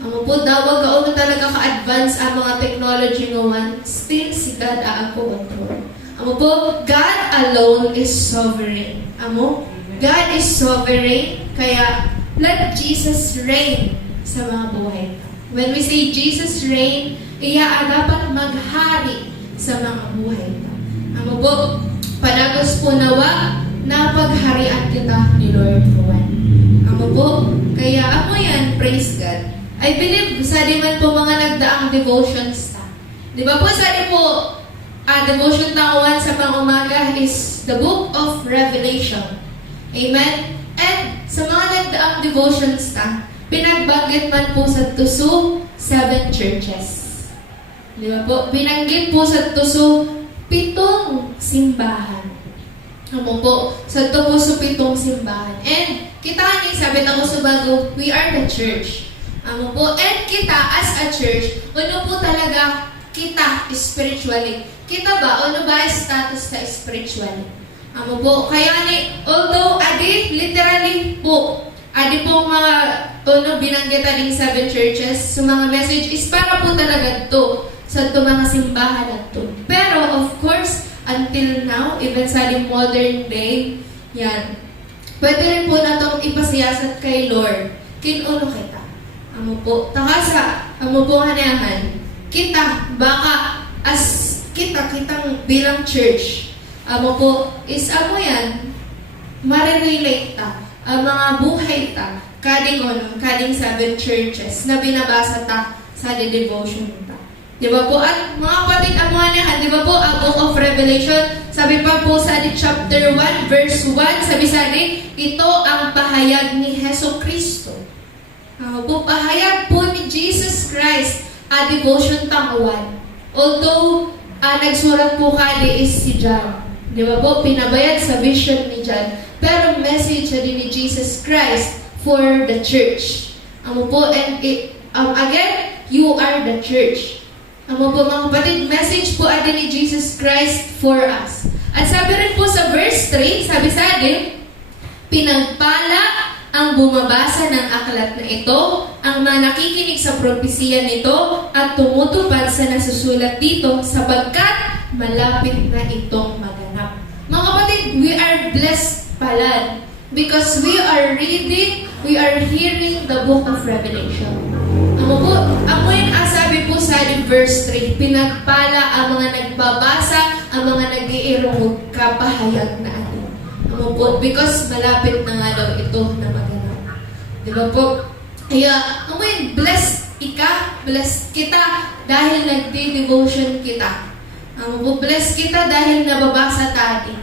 Amo po, dawag na talaga ka-advance ang mga technology ngayon, still si God ang kukontrol. Amo po, God alone is sovereign. Amo, God is sovereign, kaya let Jesus reign sa mga buhay. When we say Jesus reign, dapat maghari sa mga buhay. Amo po, panagos po nawa, napagharian kita ni Lord Juan. Amo po, kaya ako yan, praise God. I believe, sa di man po mga nagdaang devotions ta. Di ba po, sa di po, devotion takuan sa pang-umaga is the book of Revelation. Amen? And sa mga nagdaang devotions ta, pinagbanggit man po sa tuso 7 churches. Di ba po? Binanggit po sa tuso 7 simbahan. Amo po, sa to po sa 7 simbahan. And kita ni sabi na ko sa bago, we are the church. Amo po, and kita as a church, po talaga kita spiritually. Kita ba? Ano ba status ka spiritually? Amo po, kaya ni, although adi, literally po, adi po mga binanggit aling 7 churches, so mga message is para po talaga to sa mga simbahan na to. Pero of course, until now, even sa modern day, yan, pwede rin po na itong ipasiyasat kay Lord. Kinuno kita. Amo po, takasa, amo po hanahan. Kita, baka as kitang bilang church, amo po, is amo yan, marirelate ta, ang mga buhay ta, kading 7 churches na binabasa ta sa devotion ta. Di ba po? At mga kapatid, amuhan niya, di ba po, ang Book of Revelation, sabi pa po sa chapter 1, verse 1, sabi sa ito ang pahayag ni Heso Kristo. Po, pahayag po ni Jesus Christ, a devotion tanguan. Although, nagsurat po kali is si John. Di ba po? Pinabayad sa vision ni John. Pero message din ni Jesus Christ for the church. Amo po, and again, you are the church. Amo po mga kapatid, message po din ni Jesus Christ for us. At sabi rin po sa verse 3, sabi sa atin, pinagpala ang bumabasa ng aklat na ito, ang mga nakikinig sa propesiya nito, at tumutupad sa nasusulat dito sapagkat malapit na itong maganap. Mga kapatid, we are blessed pala because we are reading, we are hearing the book of Revelation. Ako yung sabi po sa verse 3, pinagpala ang mga nagbabasa, ang mga nag-iirong kapahayag na atin. Because malapit na nga daw ito na maganap. Di ba po? Kaya, blessed kita dahil nagdi-devotion kita. Blessed kita dahil nababasa tayo.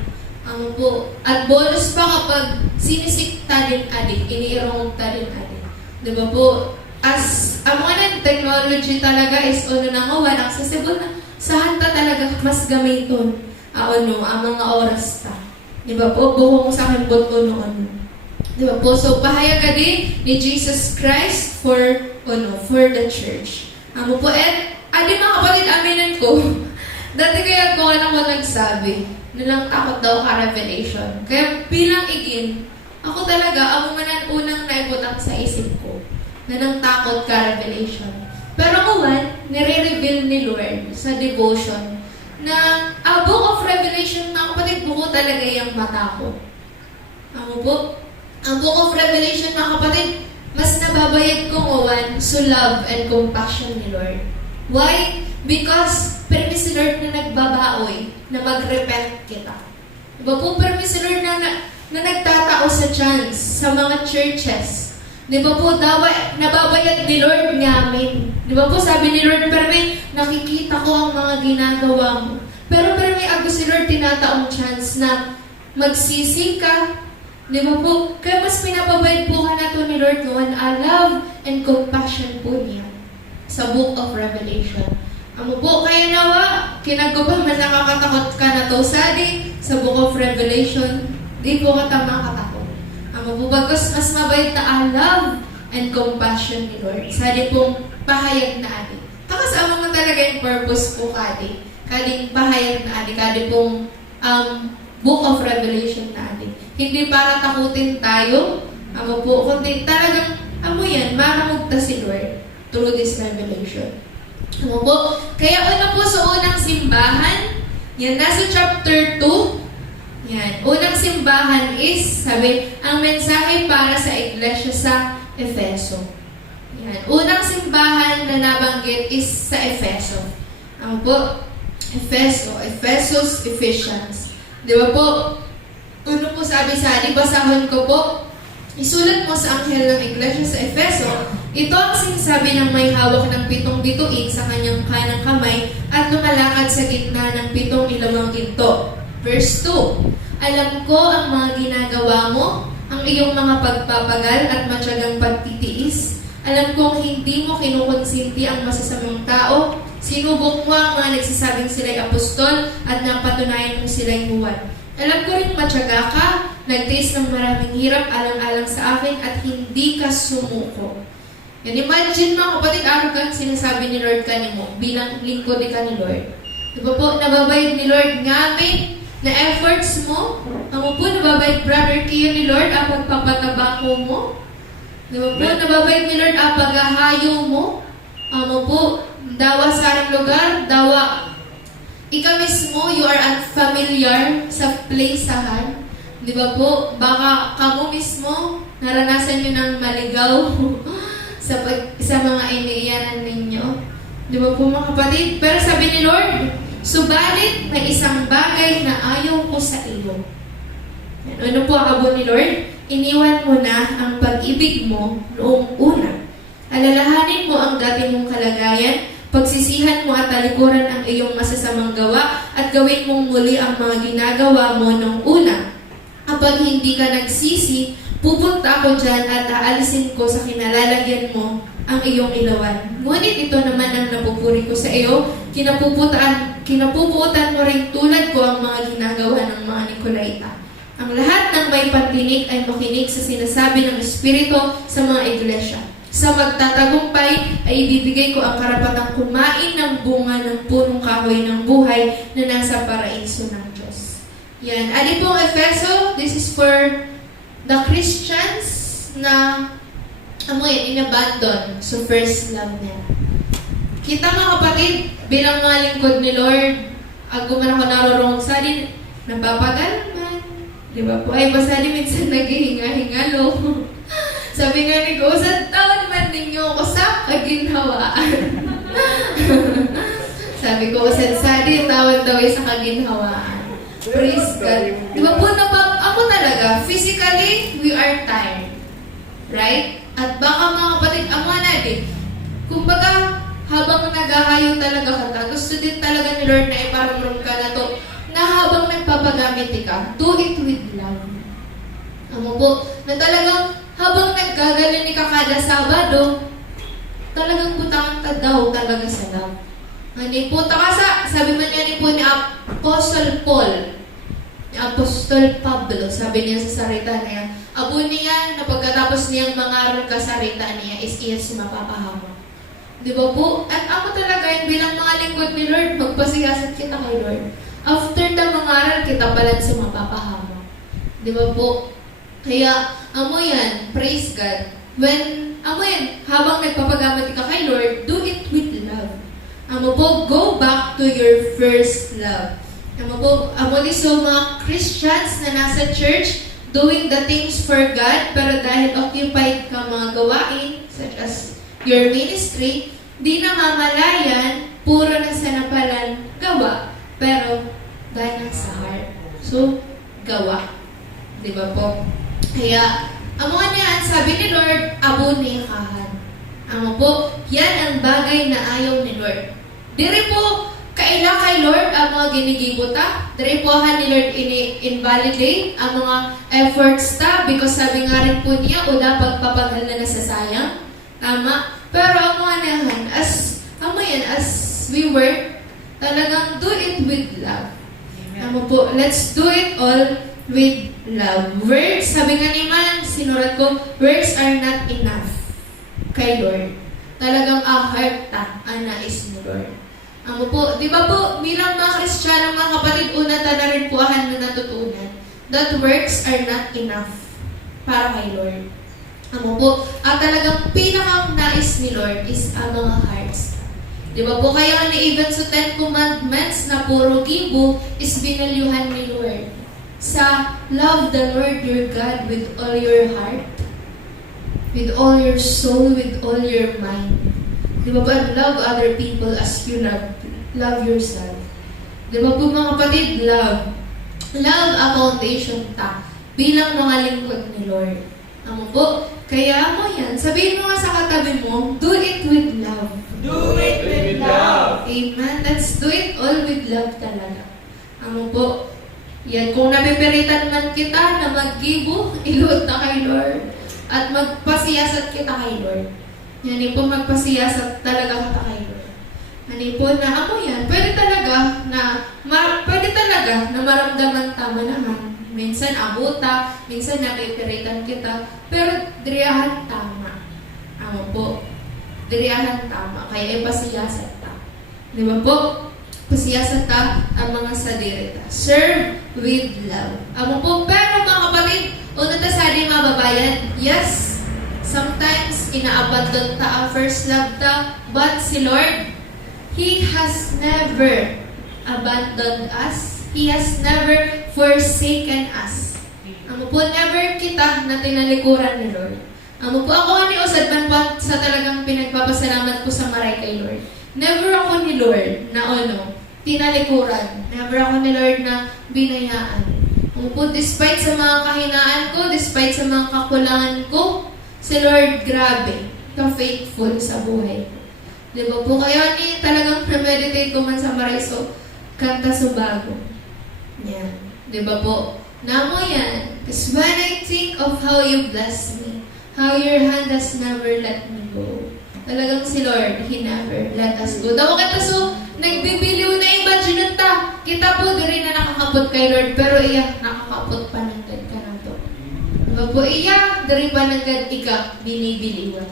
At bonus pa kapag sinisikta din adik, iniirong ta din adik. Di ba po? As ang mga technology talaga is accessible na sa hanta talaga mas gamiton ang mga oras ta. Di ba po? Buhong sa akin po noon. Di ba po? So, pahayag ka din ni Jesus Christ for the church. Po, at adi mga kapatid, aminan ko, dati kaya ko nagsabi, nilang takot daw ka revelation. Kaya bilang igin, ako talaga, ang unang naiputak sa isip ko, na nang takot ka revelation. Pero nire-reveal ni Lord sa devotion, na ang book of Revelation, mga kapatid, buko talaga yung matakot. Ang book of Revelation, mga kapatid, mas nababayad ko sa love and compassion ni Lord. Why? Because permis si Lord na nagbabaoy, na mag-repent kita. Diba po, permis si Lord na nagtatao sa chance, sa mga churches. Diba po, nababayad ni Lord namin. Diba po, sabi ni Lord, permi, nakikita ko ang mga ginagawa mo. Pero permi, ako si Lord tinataong chance na magsisi ka. Diba po, kaya mas pinababayad po ka na to ni Lord noon, love and compassion po niya sa book of Revelation. Po, kaya nawa, kinagupan man nakakatakot ka na to sa book of Revelation, di po ka tamang katakot. Po, bagos mas mabait na love and compassion ni Lord. Sa pong pahayag na adik. Tapos mo talaga yung purpose po kadi. Kading pahayag na adik. Kadi pong book of Revelation na adik. Hindi para takutin tayo. Po, kundi talagang maramugta si Lord through this revelation. Po, kaya po sa unang simbahan, yan, nasa chapter 2, yan, unang simbahan is, sabi, ang mensahe para sa iglesia sa Efeso. Yan, unang simbahan na nabanggit is sa Efeso. Po, Ephesus, Ephesians. Di ba po, po sabi sa basahon ko po, isulat mo sa anghel ng iglesia sa Efeso, ito ang sinasabi ng may hawak ng 7 bituin sa kanyang kanang kamay at lumalakad sa gitna ng 7 ilawang ginto. Verse 2, alam ko ang mga ginagawa mo, ang iyong mga pagpapagal at matyagang pagtitiis. Alam kong hindi mo kinukonsinti ang masasamang tao. Sinubok mo ang mga nagsasabing sila'y apostol at napatunayan mo sila'y huwad. Alam ko rin matyaga ka, nagtiis ng maraming hirap alang-alang sa akin at hindi ka sumuko. Yan, imagine mga kapatid, araw sinasabi ni Lord kanimo bilang lingkod ka ni Lord. Diba po, nababayad ni Lord ngamin na efforts mo. Ang po, nababayad brother Kiyo ni Lord ang pagpapatabako mo. Diba po, nababayad ni Lord ang paghahayo mo. Ang po, dawa sa aring lugar, dawa ikaw mismo, you are unfamiliar sa placeahan. Di ba po? Baka kamo mismo, naranasan nyo ng maligaw sa mga iniiyanan ninyo. Di ba po mga kapatid? Pero sabi ni Lord, subalit may isang bagay na ayaw ko sa iyo. Ano po ang abo ni Lord? Iniwan mo na ang pag-ibig mo noong una. Alalahanin mo ang dati mong kalagayan, pagsisihan mo at talikuran ang iyong masasamang gawa at gawin mong muli ang mga ginagawa mo nung una. Kapag hindi ka nagsisi, pupunta ako dyan at aalisin ko sa kinalalagyan mo ang iyong ilawan. Ngunit ito naman ang napupuri ko sa iyo, kinapupuutan mo rin tulad ko ang mga ginagawa ng mga Nicolaita. Ang lahat ng may pandinig ay makinig sa sinasabi ng Espiritu sa mga iglesia. Sa magtatagumpay ay ibibigay ko ang karapatang kumain ng bunga ng punong kahoy ng buhay na nasa paraiso ng Diyos. Yan. Pong Efeso, this is for the Christians na inabandon sa first love niya. Kita mga kapatid, bilang mga lingkod ni Lord, ang gumawa ko narorong sa din, napapagalman. Di ba po? Ay, basta din minsan naghihinga-hingalo. Sabi nga ni ko, sa taon man ninyo ako sa kaginhawaan. Sabi ko, sa din, tawad daw sa kaginhawaan. Praise God. Di ba po, ako talaga, physically, we are tired. Right? At baka mga kapatid, ama natin, kumbaga, habang naghahayo talaga ka, gusto din talaga ni Lord na iparamram ka na to, na habang nagpapagamit ka, do it with love. Amo po, na talagang habang naggagaling ka kada Sabado, talagang butangan ka daw talaga sa love. Ani po, sabi man niya ni po ni Apostle Paul, ni Apostol Pablo, sabi niya sa sarita niya, abo niya na pagkatapos niyang mangaral ka sarita niya is iya si mapapahamak. Di ba po? At ako talaga yun bilang mga lingkod ni Lord, magpasiyasat kita kay Lord. After na mangaral, kita pala sa mapapahamak. Di ba po? Kaya, amo yan, praise God. Habang nagpapagamit ka kay Lord, do it with love. Amo po, go back to your first love. Amo po, amo so mga Christians na nasa church, doing the things for God, pero dahil occupied ka mga gawain, such as your ministry, di namamalayan, puro na sa napalan gawa, pero dahil sa heart. So, gawa. Di ba po? Kaya, amuan niyan, sabi ni Lord, abunikahan. Amo po, yan ang bagay na ayaw ni Lord. Diri po, kaila kay Lord ang mga ginigibuta. Diri po ni Lord invalidate ang mga efforts ta because sabi nga rin po niya, o dapat papaghal na nasasayang. Tama. Pero ang mga nahan, as we work, talagang do it with love. Tama po, let's do it all with love. Words, sabi nga naman, sinurat ko, words are not enough kay Lord. Talagang heart ta, anais ni Lord. Amo po, di ba po, bilang mga Kristiyano, mga kapatid, una na rin po na natutunan that works are not enough para kay Lord. Amo po, at talagang pinakang nais ni Lord is ang mga hearts. Di ba po, kaya ni even sa 10 Commandments na puro gibo is binalyuhan ni Lord. Sa love the Lord your God with all your heart, with all your soul, with all your mind. Di ba po, love other people as you love yourself. Di ba po mga kapatid, love. Love a foundation ta bilang mga lingkod ni Lord. Amo po, kaya mo yan. Sabihin mo nga sa katabi mo, do it with love. Do it with love. Amen. Let's do it all with love talaga. Amo po, yan. Kung napipiritan man kita na mag-gibo, iluot na kay Lord. At magpasiyasat kita kay Lord. Yan po, magpasiyasat talaga kita kay Lord. Yan po na ako yan. Pwede talaga na maramdaman tama naman. Minsan abuta, minsan napipiritan kita, pero diriyahan tama. Amo po, diriyahan tama, kaya pasiyasat ta. Di ba po? Pasiyasat ta ang mga sadirita. Serve with love. Amo po, pero mga kapatid, una ta sa ating mga babayan, yes, sometimes ina-abandon ta ang first love ta, but si Lord, He has never abandoned us. He has never forsaken us. Amo po, never kita na tinalikuran ni Lord. Amo po, ako ni Usad man po sa talagang pinagpapasalamat ko sa maray kay Lord. Never ako ni Lord na tinalikuran. Never ako ni Lord na binayaan. Amo po, despite sa mga kahinaan ko, despite sa mga kakulangan ko, si Lord, grabe, ka-faithful sa buhay ko. Diba po, kaya ni talagang premeditate ko man sa maray, so, kanta subago. Yan. Diba po? Namo yan. Because when I think of how you bless me, how your hand has never let me go. Talagang si Lord, He never let us go. Daw kita so, nagbibiliw na imagine ta. Kita po, diri na nakakapot kay Lord, pero iya, nakakapot pa ng God ka na to. Diba po, iya, diri pa ng God ika, binibiliwan.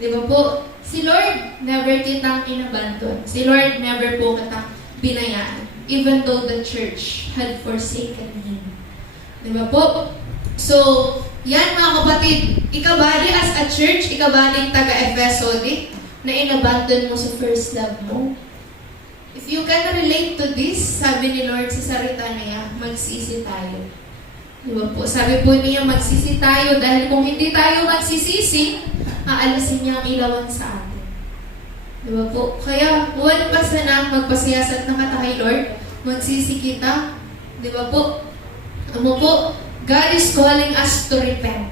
Diba po, si Lord, never kitang inabandon. Si Lord, never po kitang binayaan. Even though the church had forsaken Him. Diba po? So, yan mga kapatid, ikabali as a church, ikabali taga-Efeso di, na inabandon mo sa first love mo. If you can relate to this, sabi ni Lord sa salita niya, magsisi tayo. Diba po? Sabi po niya, magsisi tayo dahil kung hindi tayo magsisisi, aalisin niya ang ilawan sa atin. Diba po? Kaya, huwag pa sana magpasiyasat na kata kay Lord, magsisi kita. Diba po? Ano po? God is calling us to repent.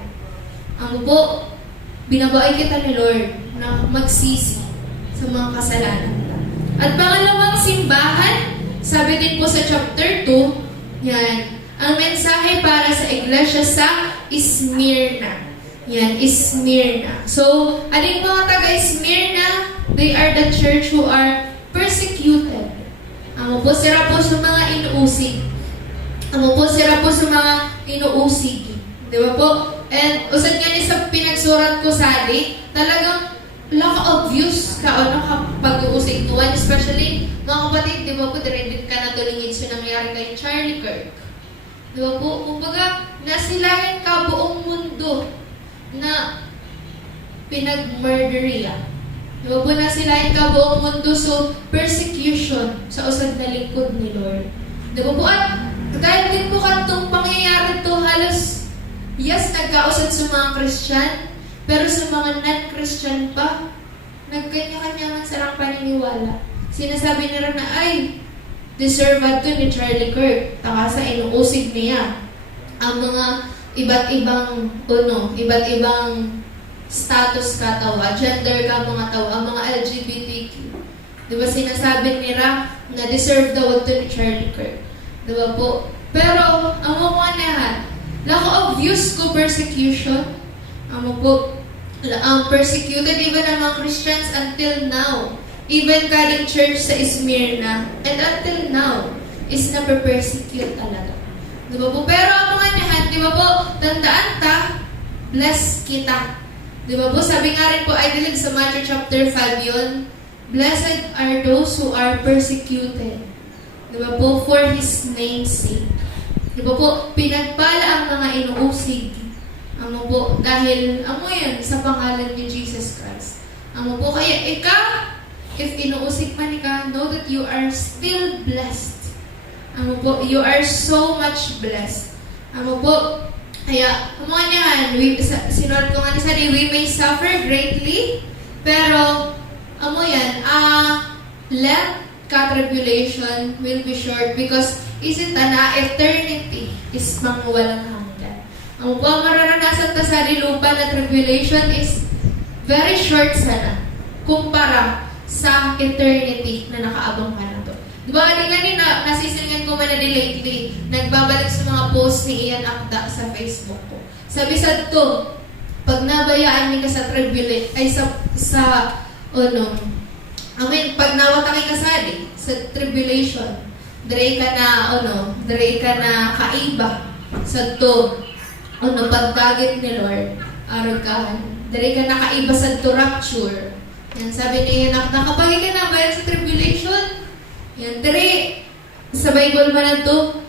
Ano po? Binabae kita ni Lord na magsisi sa mga kasalanan. At pangalawang simbahan, sabi din po sa chapter 2, yan, ang mensahe para sa iglesia sa Smyrna. Yan, Smyrna. So, aling mga taga-Smyrna, they are the church who are persecuted. Amo po, sira po sa mga inuusig. Amo po, sira po sa mga inuusig. Di ba po? And, usad nga ni sa pinagsurat ko sali, talagang obvious ka o pag-uusig tuwan, especially, mga kapatid, di ba po, dirindin ka na tulingin sa nangyari kay Charlie Kirk. Di ba po? Kumbaga, nasilayan ka buong mundo na pinag-murderiya. Di ba po, nasilayan ka buong mundo so persecution sa usad na lingkod ni Lord. Di ba po? At dahil din po katong pangyayari to, halos, yes, nagkausad sa mga Christian, pero sa mga non-Christian pa, nagkanya-kanya man sarang paniniwala. Sinasabi nila na, ay, deserved to ni Charlie Kirk. Taka sa inuusig niya ang mga iba't ibang status ka tawa, gender ka mga tawa, ang mga LGBTQ. Diba sinasabi nila na deserve daw to ni Charlie Kirk. Diba po? Pero, ang mga nahan, obvious ko persecution. Ang po, persecuted even ang mga Christians until now. Even kaling church sa Smyrna, and until now, is na-persecute talaga. Di ba po? Pero ang mga niyan, di ba po, tandaan ta, bless kita. Di ba po? Sabi nga rin po, I believe sa Matthew chapter 5 yun, blessed are those who are persecuted. Di ba po? For His name's sake. Di ba po? Pinagpala ang mga inuusig. Amo po, dahil, amo yan, sa pangalan ni Jesus Christ. Amo po, kaya ikaw, if inuusig man ka, know that you are still blessed. Amo po, you are so much blessed. Amo po, kaya, mga niyan, sinulat ko nga ni Sari, we may suffer greatly, pero, amo yan, length ka tribulation will be short because isn't na eternity is walang hanggan. Amo po, ang mararanasan ta sa lupa na tribulation is very short sana, kumpara sa eternity na nakaabang ka na to. Diba, kanina, nasisingan ko man na lately, nagbabalik sa mga post ni Ian Akda sa Facebook ko. Sabi sa to, pag nabayaan niya ka sa pag nawataki ka sa tribulation, dre ka na kaiba sa to, pagdagit ni Lord, aragahan, dre ka na kaiba sa to rapture. Yan, sabi niya yun, nakapag ka na bayan sa tribulation. Yan, dere, sa Bible man na to,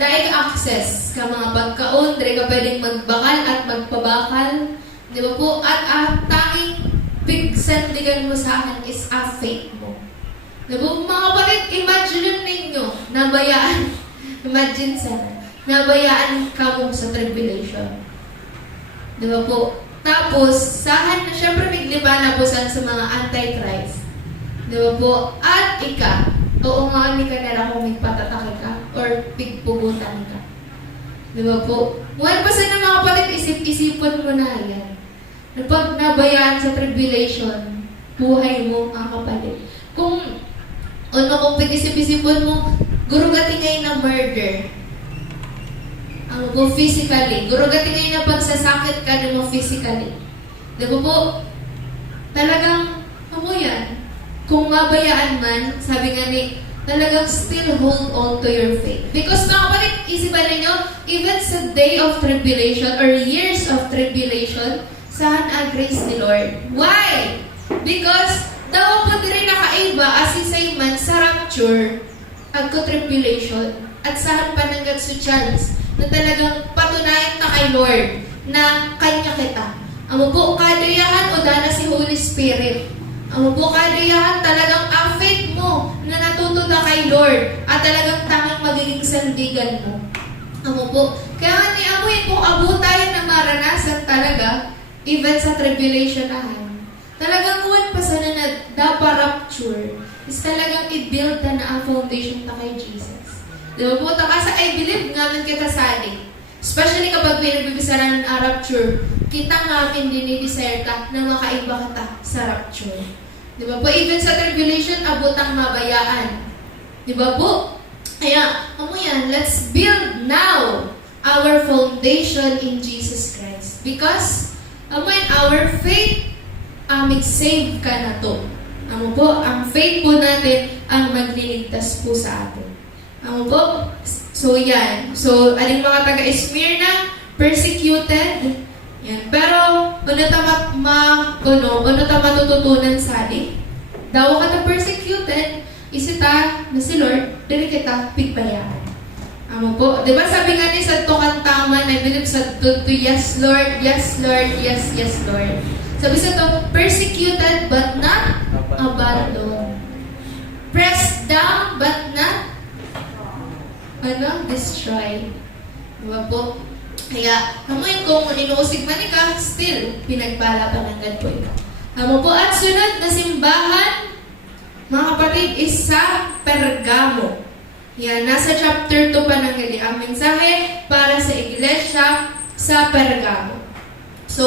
dahil access ka mga pagkaon, dere ka pwedeng magbakal at magpabakal. Di ba po? At tanging pigsandigan mo sa akin is faith mo. Di ba? Mga kapatid, imagine ninyo, nabayaan. Imagine sana, nabayaan ka mo sa tribulation. Di ba po? Tapos, sahan na, syempre nagliba na po sa mga anti-Christ. Di ba po? At oo nga, ka nila kung magpatatake ka or pigpugutan ka. Di ba po? Well, basta na mga kapatid, isip-isipon mo na yan. Na pag nabayaan sa tribulation, buhay mo ang kapatid. Kung pag-isip-isipon mo, gurugati ngayon ng murder. Ang physically. Gurugati ngayon na pagsasakit ka mo physically. Diba po? Talagang, yan. Kung mabayaan man, sabi nga ni, talagang still hold on to your faith. Because mga kapatid, isipan ninyo, even sa day of tribulation or years of tribulation, saan ang grace ni Lord? Why? Because, daw po din nakaiba as isay man sa rapture, agko tribulation, at saan pa nanggat sa chance, na talagang patunayan ta kay Lord na kanya kita. Amo po, kadayahan o dana si Holy Spirit. Amo po, kadayahan talagang faith mo na natuto na kay Lord at talagang tanging magiging sandigan mo. Amo po, kaya ni amoy kung abutayan na maranasan talaga, even sa tribulation na talagang kuwan pa sana na dapa rapture is talagang i-build na ang foundation ta kay Jesus. Di ba po? Kasi I believe nga man kita sali. Especially kapag pinabibisaran ng rapture, kita namin dinidesire ka na makaiba ka ta sa rapture. Di ba po? Even sa tribulation, abutang mabayaan. Di ba po? Kaya, yan, let's build now our foundation in Jesus Christ. Because, yan, our faith, save ka na to. Po, ang faith po natin ang magliligtas po sa atin. Po? So, yan. So, aling mga taga-Smyrna, persecuted. Yan. Pero, ano ta matututunan sa atin? Daw ka na persecuted, isita na si Lord, dili kita pigbayaan. Po? Diba sabi nga ni sa tukantaman, I believe sa to yes Lord, yes Lord, yes, yes Lord. Sabi sa to, persecuted but not abandoned. Pressed down but not destroy. Diba po? Kaya, naman kung inuusig man ka, still, pinagpalapananggan po ito. Po, at sunod na simbahan, mga kapatid, is sa Pergamo. Yan, nasa chapter 2 pa ng ang mensahe para sa iglesia sa Pergamo. So,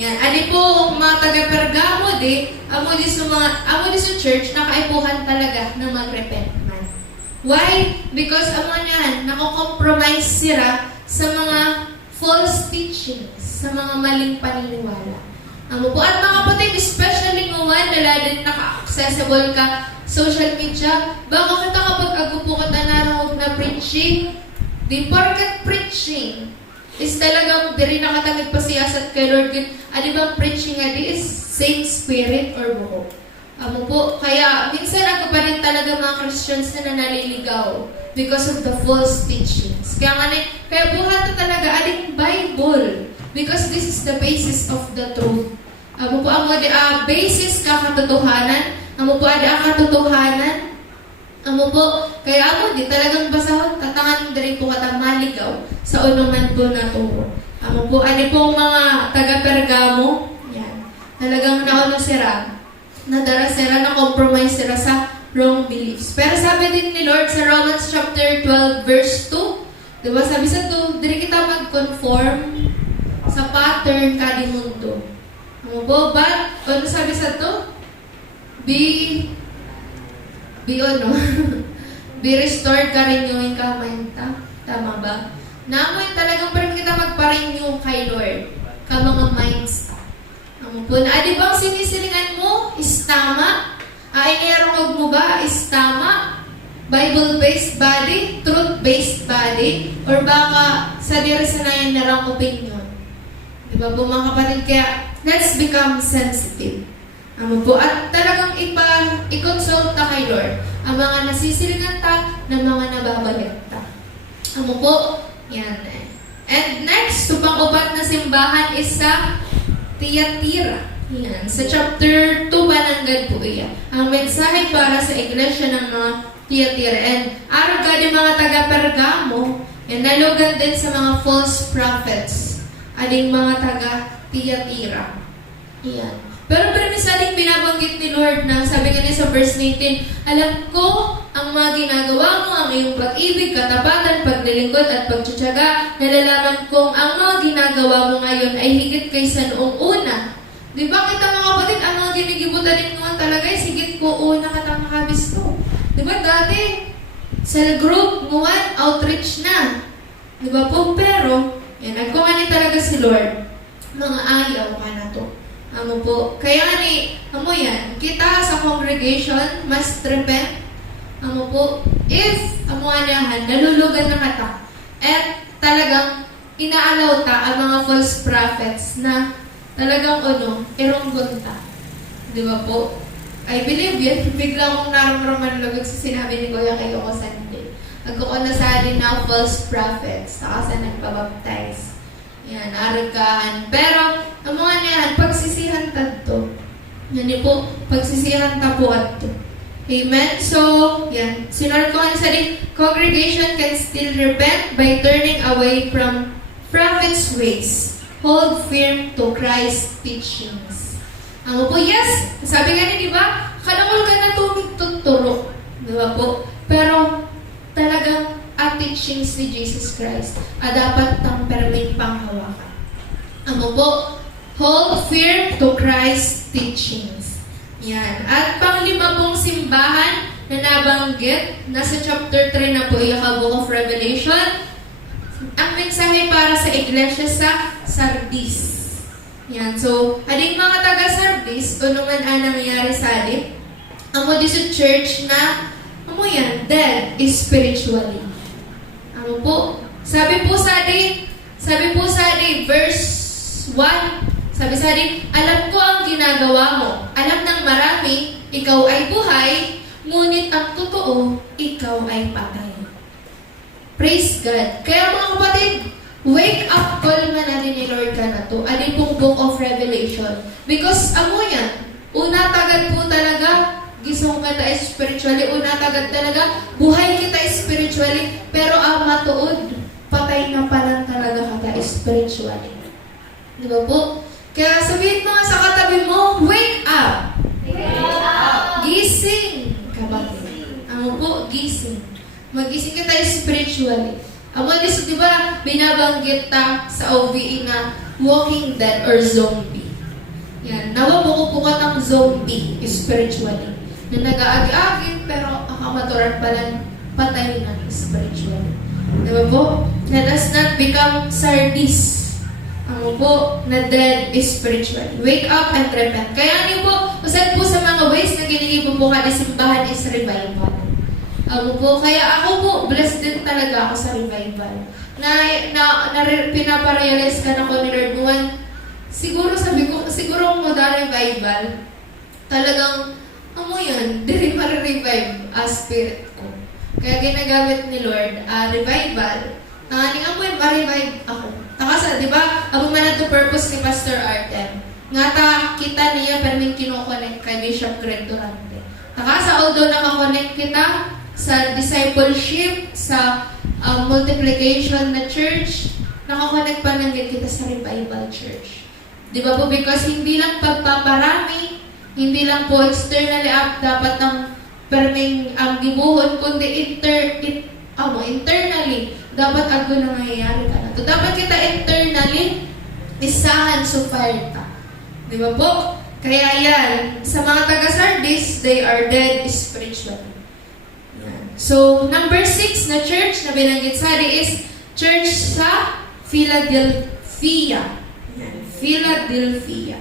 yan, ali po mga taga-Pergamo amo di sa church, nakaipuhan talaga na mag-repent. Why? Because nako-compromise sila sa mga false teachings, sa mga maling paniniwala. Po, at mga kapatid, especially ngayon, naladin naka-accessible ka social media, baka kita kapag agupo ka tanarong na preaching, di porket preaching, is talagang diri nakatangig pasiyasat kay Lord yun. Di bang preaching nga di is same spirit or buho? Po, kaya minsan ako pa rin talaga mga Christians na naliligaw because of the false teachings. Kaya buhat na talaga aling Bible because this is the basis of the truth. Po, ang basis ka katotohanan, po, ang katotohanan, po, kaya di talagang basahon, tatangan din po katang maligaw sa unuman po na turo. Po, po mga taga-Pergamo, yan, talagang nauna sila, nadara sila, na-compromise sila sa wrong beliefs. Pero sabi din ni Lord sa Romans chapter 12 verse 2, diba sabi sa 2, diri kita mag-conform sa pattern kadi mundo. Po, but, ano sabi sa 2? Be restored ka renewing ka mainta. Tama ba? Namoy talagang parang kita magpa-renew kay Lord. Ka mga minds ka. Po, na di bang sinisilingan mo is tama? Inirangog mo ba is tama? Bible-based body? Truth-based body? Or baka sa diresanayan na lang opinion? Diba po mga kapatid? Kaya, let's become sensitive. Po, at talagang i-consult ta kay Lord ang mga nasisilingan ta ng mga nababalit ta. Po, yan. And next, pang-upat na simbahan is sa Thyatira. Yan. Sa chapter 2 bananggad po iyan. Ang mensahe para sa iglesia ng mga Thyatira. And araw gadi mga taga-Pergamo, nalugan din sa mga false prophets. Ading mga taga-Thyatira. Yan. Pero misaling binabanggit ni Lord na sabi nga niya sa verse 19, alam ko ang mga ginagawa mo, ang iyong pag-ibig, katapatan, paglilingkod at pagtsatsaga. Nalalaman kong ang mga ginagawa mo ngayon ay higit kaysa noong una. Di ba kita mga kapatid, ang mga ginigibutan din mo talaga ay higit ko una katang makabisto. Di ba dati, sa group, nguwan, outreach na. Di ba po? Pero, nagkumani talaga si Lord, mga ayaw ka na to. Po. Kaya yan, kita sa congregation must repent. Po. If, nalulugan na kata. At talagang inaalaw ta ang mga false prophets na talagang ironggon ta. Di ba po? I believe yan. Bigla akong naramdaman lagod sa sinabi ni Kuya kay Yoko Sunday. Agko na sa din na false prophets. Saka sa nagpabaptize. Yan, aragahan. Pero, ang mga niyan, pagsisihan tadto. Yan po, pagsisihan tapo adto. Amen? So, yan. Sinor ko sa din, congregation can still repent by turning away from prophets' ways. Hold firm to Christ's teachings. Ang po, yes, sabi nga ni, di ba? Kanakol ka na tumigtuturo. Di ba po? Pero, talagang ang teachings ni Jesus Christ dapat tang perming panghawakan. Ano po? Hold firm to Christ's teachings. Yan. At panglima pong simbahan na nabanggit, nasa chapter 3 na po yung Book of Revelation. Ang mensahe para sa iglesia sa Sardis. Yan. So, ading mga taga-Sardis, kung naman ang nangyari sa atin, ang mo sa church na yan, dead spiritually. Ano po? Sabi po sa atin, verse 1, sabi sa atin, alam ko ang ginagawa mo. Alam ng marami, ikaw ay buhay, ngunit ang totoo, ikaw ay patay. Praise God. Kaya mga kapatid, wake up call man natin ni Lord ka na to. Alin pong Book of Revelation. Because amo yan, una tagad po talaga, gisong kita spiritually, una tagad talaga, buhay kita spiritually, pero ang matuod, patay na palang talaga kita spiritually. Di ba po? Kaya sabihin mga sa katabi mo, wake up! Gising! Kapatid. Ano po? Gising. Magising kita spiritually. Ang mga gusto, di ba, binabanggit ta sa OVE na walking dead or zombie. Yan. Nawabuko po ka ng zombie spiritually. Na nag-aagi-agi, pero akamaturan palang patay na spiritually. Di ba po? Let us not become Sardis. Ano po? Na dead spiritually. Wake up and repent. Kaya niyo po, usad po sa mga ways na ginigay po kada simbahan is revival. Ano po? Kaya ako po, blessed din talaga ako sa revival. Pinaparealize ka na ko ni Lord Juan. Siguro sabi ko, siguro mo da revival, talagang yan, di ma-revive as spirit ko. Kaya ginagamit ni Lord, revival, nanganing amoy, ma-revive ako. Takasa, di ba? Abo man na to purpose ni Pastor Artem. Nga ta, kita niya, pero may kinokonek kay Bishop Greg Durante. Takasa, although nakakonect kita sa discipleship, sa multiplication na church, nakakonect pa lang din kita sa revival church. Di ba po? Because hindi lang pagpaparami, hindi lang po externally up, dapat ang perming gibuhon, kundi internally, dapat ako nangyayari ka na to. Dapat kita internally, isahan sa fire ta. Di ba po? Kaya yan, sa mga taga-Sardis, they are dead spiritually. Yan. So, number 6 na church na binanggit sa atin is church sa Philadelphia. Yan. Philadelphia.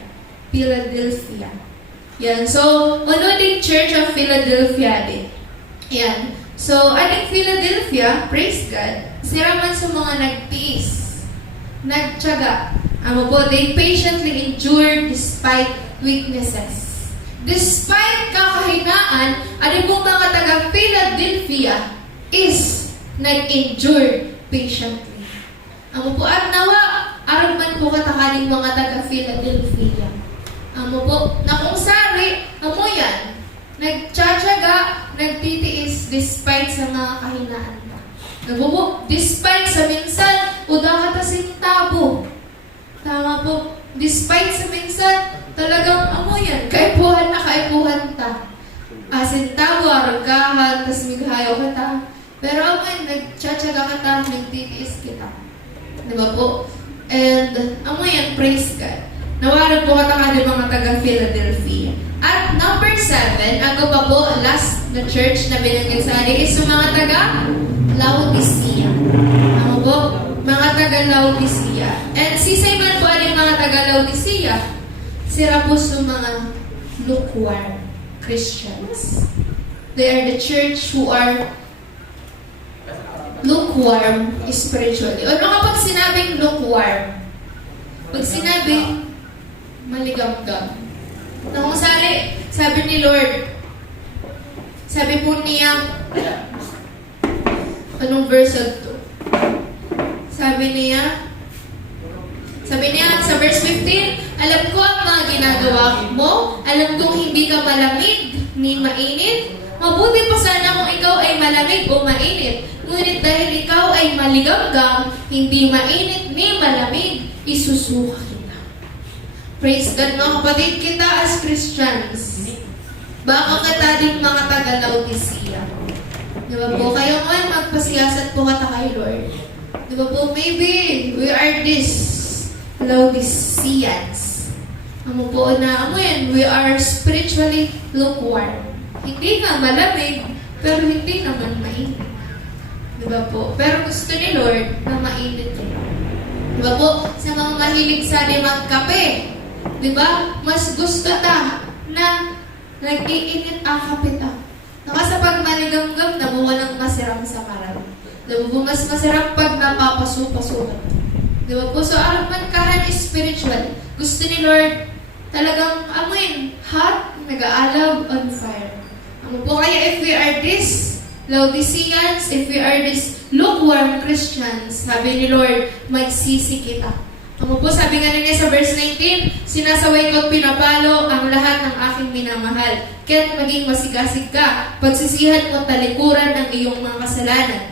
Yan. So, ding Church of Philadelphia din. Yan. So, ating Philadelphia, praise God, sira man sa mga nagtiis, nagtiyaga. They patiently endured despite weaknesses. Despite kakahinaan, ating pong mga taga-Philadelphia is nag-endure patiently. At nawa, aram man po katakaling mga taga-Philadelphia. Na kung sari, yan, nagtsatsaga, nagtitiis despite sa mga kahinaan ka. Despite sa minsan, uda ka tasing tabo. Tama po. Despite sa minsan, talagang yan, kaipuhan ta. Asin tabo, aragahan, tas mighayaw ka ta. Pero nagtsatsaga ka ta, nagtitiis kita. Diba po? And, yan, praise God. Nawaran po katakali mga taga-Philadelphia. At number 7, ako pa po, last na church na binanggit sa atin is yung mga taga-Laodicea. Ako po, mga taga-Laodicea. And sisay man po alin mga taga-Laodicea, sira po sa mga lukewarm Christians. They are the church who are lukewarm spiritually. O kapag sinabing lukewarm, pag sinabing maligam-gam. Kung sabi ni Lord, sabi po niya, Anong verse ito? Sabi niya sa verse 15, alam ko ang mga ginagawa mo, alam kong hindi ka malamig ni mainit. Mabuti pa sana kung ikaw ay malamig o mainit. Ngunit dahil ikaw ay maligamgam, hindi mainit ni malamig, isusuka kita. Praise God, mga kapatid, kita as Christians, baka kataling mga taga-Laodicea. Di ba po? Kayo nga, magpasiyasat po kata kay Lord. Di ba po? Maybe we are this Laodiceans. Amo po na, we are spiritually lukewarm. Hindi nga malamig, pero hindi naman mainit. Diba po? Pero gusto ni Lord na mainit eh. Diba po? Sa mga mahilig sa limang kape, diba? Mas gusto ta na nag-iinit ang kape ta. Sa pag maligamgam, nabuwa ng masarap sa marami. Diba po? Mas masarap pag napapasukan. Diba po? So, ang mankahan is spiritual. Gusto ni Lord talagang amoy hot, nag-aalaw, on fire. Ano po kaya if we are this Laodiceans, if we are this lukewarm Christians, sabi ni Lord, magsisi kita. Ano po, sabi nga niya sa verse 19, sinasaway ko at pinapalo ang lahat ng aking minamahal. Kaya't maging masigasig ka, pagsisihan mo talikuran ng iyong mga kasalanan.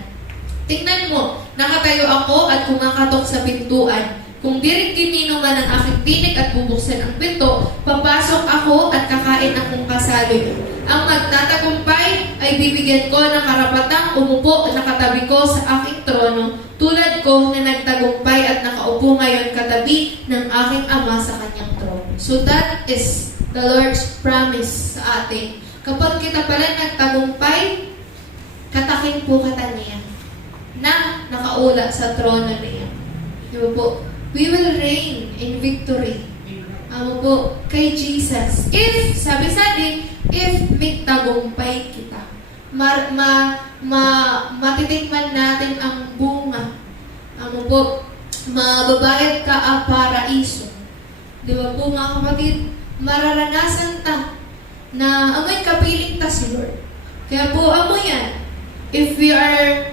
Tingnan mo, nakatayo ako at kumakatok sa pintuan. Kung di rin kinino man ang aking tinik at bubuksan ang pinto, papasok ako at kakain akong kasaloy. Ang magtatagumpay ay bibigyan ko ng karapatang umupo at nakatabi ko sa aking trono, tulad ko na nagtagumpay at nakaupo ngayon katabi ng aking ama sa kanyang trono. So that is the Lord's promise sa atin. Kapag kita pala nagtagumpay, katakin po kata niya na nakaula sa trono niya. Diba po? We will reign in victory. Po, kay Jesus. If, sabi sa atin, if may tagumpay kita, matitikman natin ang bunga. Po, mababayad ka ang paraiso. Di ba po, mga kapatid, mararanasan ta na amoy kapiling ta si Lord. Kaya po, amoy yan. If we are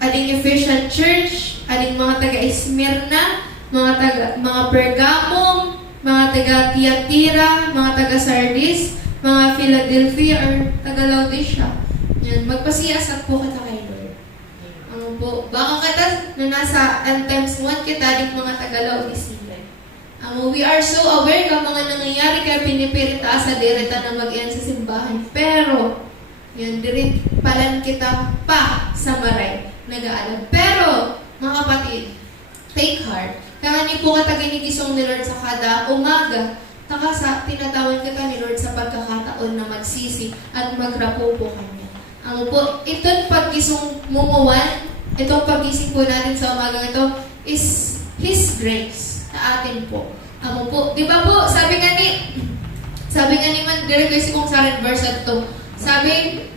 aling Ephesian Church, aling mga taga-Esmirna, mga Pergamum, mga taga-Tiatira, mga taga-Sardis, mga Philadelphia, or taga-Laodicea. Yan, magpasiyasat po kita kay Lord. Po, baka kita na nasa times 1 kita aling mga taga-Laodicea. We are so aware ka mga nangyayari kaya pinipirita sa direta na mag-iyan sa simbahan. Pero, yan, dirit palan kita pa sa maray. Nag-aalam. Pero, mga kapatid, take heart. Kaya ni po kataginigisong ni Lord sa kada umaga, takasa tinatawan kita ni Lord sa pagkakataon na magsisi at magrapo po kanya. Po, itong paggisong mumuwan, itong pagising po natin sa umaga ito, is His grace na atin po. Po, di ba po, sabi nga ni man, direct kung sa rin verse at to, sabi,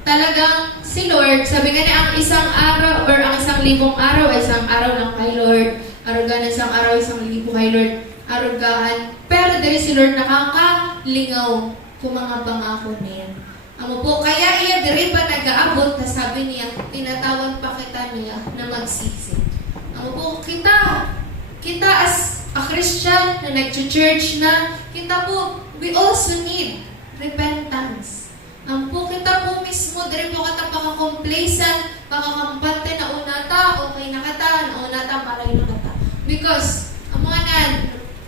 talagang si Lord, sabi nga niya, ang isang araw or ang 1,000 araw ay isang araw lang kay Lord. Arugahan isang araw, 1,000 kay Lord. Arugahan. Pero dahil si Lord nakakalingaw kung mga pangako niya. Po, kaya iya diri pa nag-aabot na sabi niya, tinatawan pa kita niya na magsisi. Po, kita as a Christian na nag-church na, kita po, we also need repentance. Po, kita po mismo, dahil po kata maka-complacent, maka-kampante na unata, okay na kata, na unata, malay na kata. Because, ang mga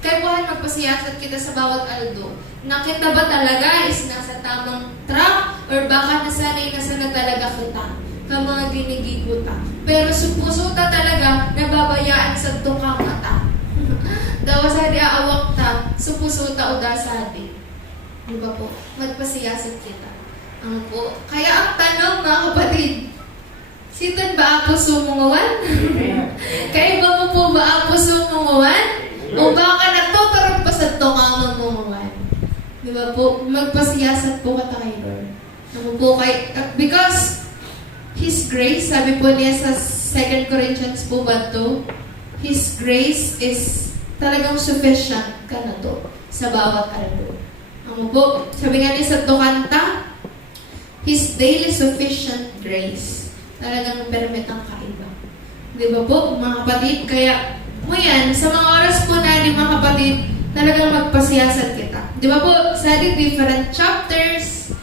kaya po magpasiyasat kita sa bawat aldo, na kita ba talaga is nasa tamang track, or baka nasanay na sana talaga kita, ka mga ginigiguta. Pero supusuta talaga, nababayaan sa tukang mata. Dawa sa di aawak ta, supusuta o dasadi. Diba po? Magpasiyasat kita. Po. Kaya ang tanong, mga kapatid, sitan ba ako sumungawan? Kaya ba mo po ba ako sumungawan? O baka nagtuturog pa sa tungamang mungawan? Diba po? Magpasiyasat po ka kay Lord. Po, because His grace, sabi po niya sa 2 Corinthians po ba to? His grace is talagang sufficient ka na to sa bawat araw. Po, sabi nga niya sa Tukanta, His daily sufficient grace. talagang permit ang kaiba. Di ba po, mga kapatid? Kaya, mo yan, sa mga oras po natin, mga kapatid, talagang magpasiyasat kita. Di ba po, sa ating different chapters,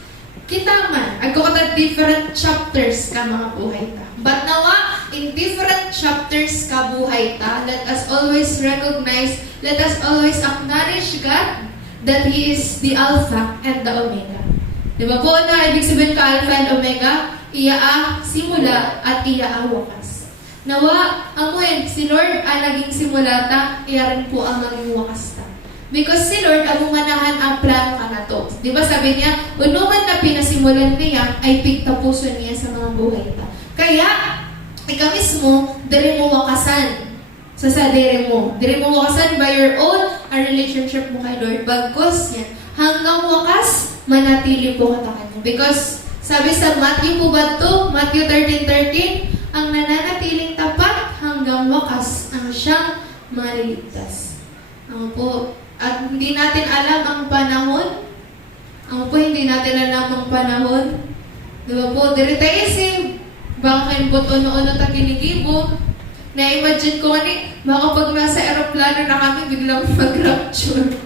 kita man, agkukatag different chapters ka mga buhay ta. But nawa, in different chapters ka buhay ta, let us always recognize, let us always acknowledge God that He is the Alpha and the Omega. Di ba po na ibig sabihin ka Alpha and Omega? Iya ang simula at iya ang wakas. Nawa, amoy, si Lord ang naging simula ta, iya rin po ang maging wakas ta. Because si Lord ang umanahan ang plano ka na to. Di ba sabi niya, unuman na pinasimulan niya, ay pigtapuso niya sa mga buhay ta. Kaya, ikaw mismo, dari mo wakasan. Sa diri mo. Diri mo wakasan by your own relationship mo kay Lord. Bagkos yan, hanggang wakas, manatili po ka ta kanya. Because, sabi sa Matthew po ba ito? Matthew 13:13, ang nananatiling tapat hanggang wakas ang siyang maliligtas. Ano po? At hindi natin alam ang panahon. Ano po, hindi natin alam ang panahon. Di ba po? Diri tayo baka po ano-ano ta kinigibo. Na-imagine ko baka pag nasa aeroplano na kami, biglang mag-rapture.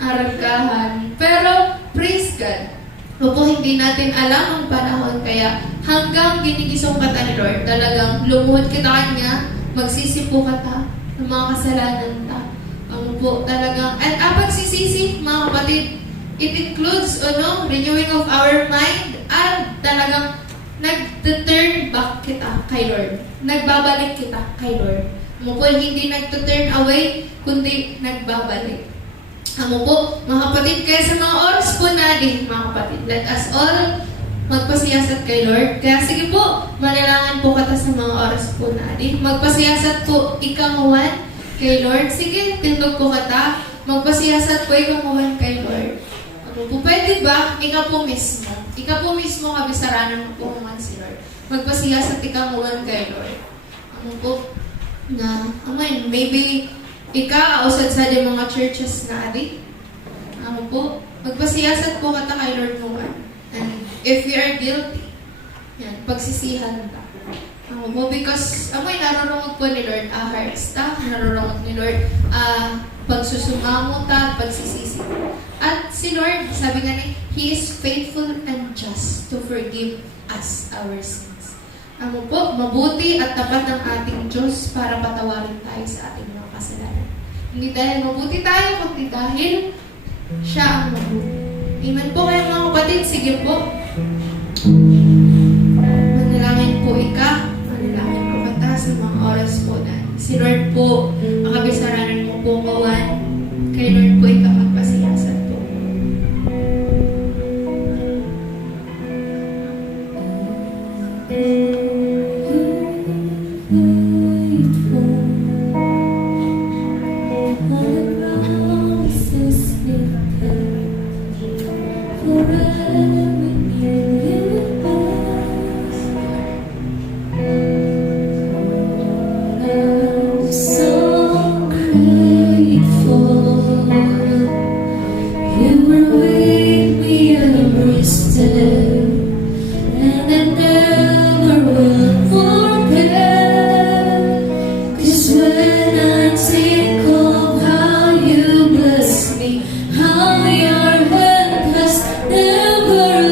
Arangkahan. Pero, praise God. Opo, hindi natin alam ang panahon. Kaya, hanggang ginigisong ka ta ni Lord, talagang lumuhod kita kanya, magsisipo ka ta ng mga kasalanan ta. Po, talagang, at ang pagsisisi, mga kapatid, it includes, renewing of our mind, at talagang, nag-turn back kita kay Lord. Nagbabalik kita kay Lord. Mo po, hindi nag-turn away, kundi nagbabalik. Amo po, mga kapatid, kaya sa mga oras po natin, mga kapatid, let us all magpasiyasat kay Lord. Kaya sige po, manalangin po kata sa mga oras po natin. Magpasiyasat po ikamuhan kay Lord. Sige, tindog ko kata. Magpasiyasat po ikamuhan kay Lord. Ano po, pwede ba? Ikaw po mismo. Ikaw po mismo kabisaranan mo po man si Lord. Magpasiyasat ikamuhan kay Lord. Ano po, na, amen, maybe ika, usad sa di mga churches na adi. Ano po, magpasiyasat po kata kay Lord mo man. And if we are guilty, yan, pagsisihan ta. Ano po, because, amoy, narurungod po ni Lord, hearts ta, narurungod ni Lord, pagsusumamo ta, pagsisisi. At si Lord, sabi nga ni, He is faithful and just to forgive us our sins. Ano po, mabuti at tapat ng ating Diyos para patawarin tayo sa ating mga kasalanan. Hindi dahil mabuti tayo, kundi dahil Siya ang mabuti. Amen po kayo mga kapatid, sige po. Manalangin po manalangin po kata sa mga oras po na. Si Lord po, ang kabisaranan mo po kawan. Kay Lord po magpasiyasat po. How your hand has never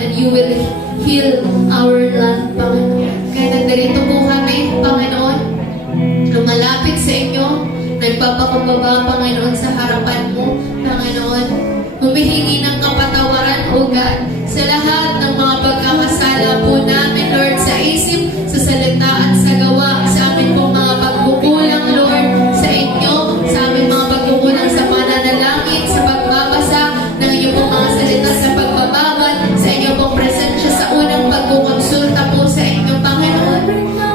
and you will heal our land, Panginoon. Kaya nandarito po kami, Panginoon, lumalapit sa inyo, nagpapakumbaba, Panginoon, sa harapan mo, Panginoon. Humihingi ng kapatawaran, O God, sa lahat ng mga pagkakasala po namin, Lord, sa isip, sa salita at sa gawa, sa amin pong mga pagkukulang, Lord, sa inyo, sa amin mga pagkukulang sa pananalangin, sa pagbabasa ng inyong pong mga salita, sa pagbababad, sa inyong pong presensya, sa unang pagkukonsulta po sa inyo, Panginoon.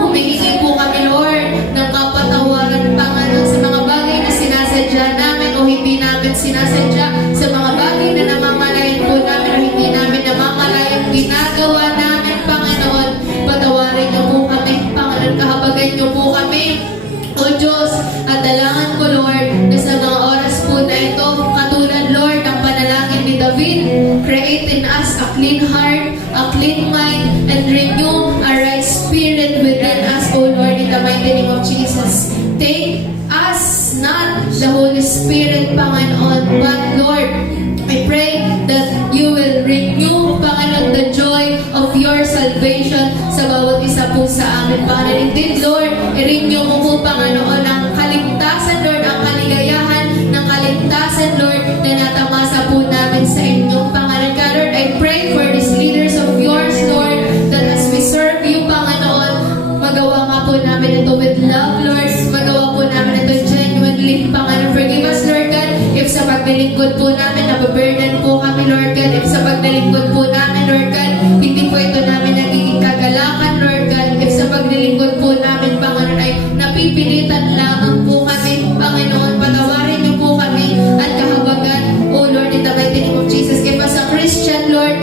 Humihingi po kami, Lord, ng kapatawaran, Panginoon, sa mga bagay na sinasadya namin o hindi namin sinasadya, sa mga bagay na namamalayan po namin o hindi namin namamalayan ginagawa namin, Panginoon. Patawarin niyo po kami, Panginoon, kahabagan niyo po kami, O Diyos, at dalangan ko, Lord, na sa mga oras po na ito, katulad, Lord, ng panalangin ni David, create in us a clean heart, a clean mind, and renew a right spirit within us, O Lord, in the mighty name of Jesus. Take us, not the Holy Spirit, Panginoon, but Lord, I pray that you will renew, Panginoon, the joy of your salvation sa bawat isa po sa amin, Panginoon. Indeed, Lord, i-renew mo po, Panginoon, ang kaligtasan, Lord, ang kaligayahan ng kaligtasan, Lord, na natamasa po namin sa inyong Panginoon. God, Lord, I pray for these leaders of yours, Lord, that as we serve you, Panginoon, magawa nga po namin ito with love, Lord. Magawa po namin ito genuinely, Panginoon. Forgive us, Lord God, if sa paglilingkod po namin, nababurden po kami, Lord God. If sa paglilingkod po namin, Lord God, hindi po ito namin nagiging kagalakan, Lord God. If sa paglilingkod po namin, Panginoon, ay napipilitan lamang po kami, Panginoon, patawarin niyo po kami at kahabagan, O Lord, in the mighty name of Jesus. If as a Christian, Lord,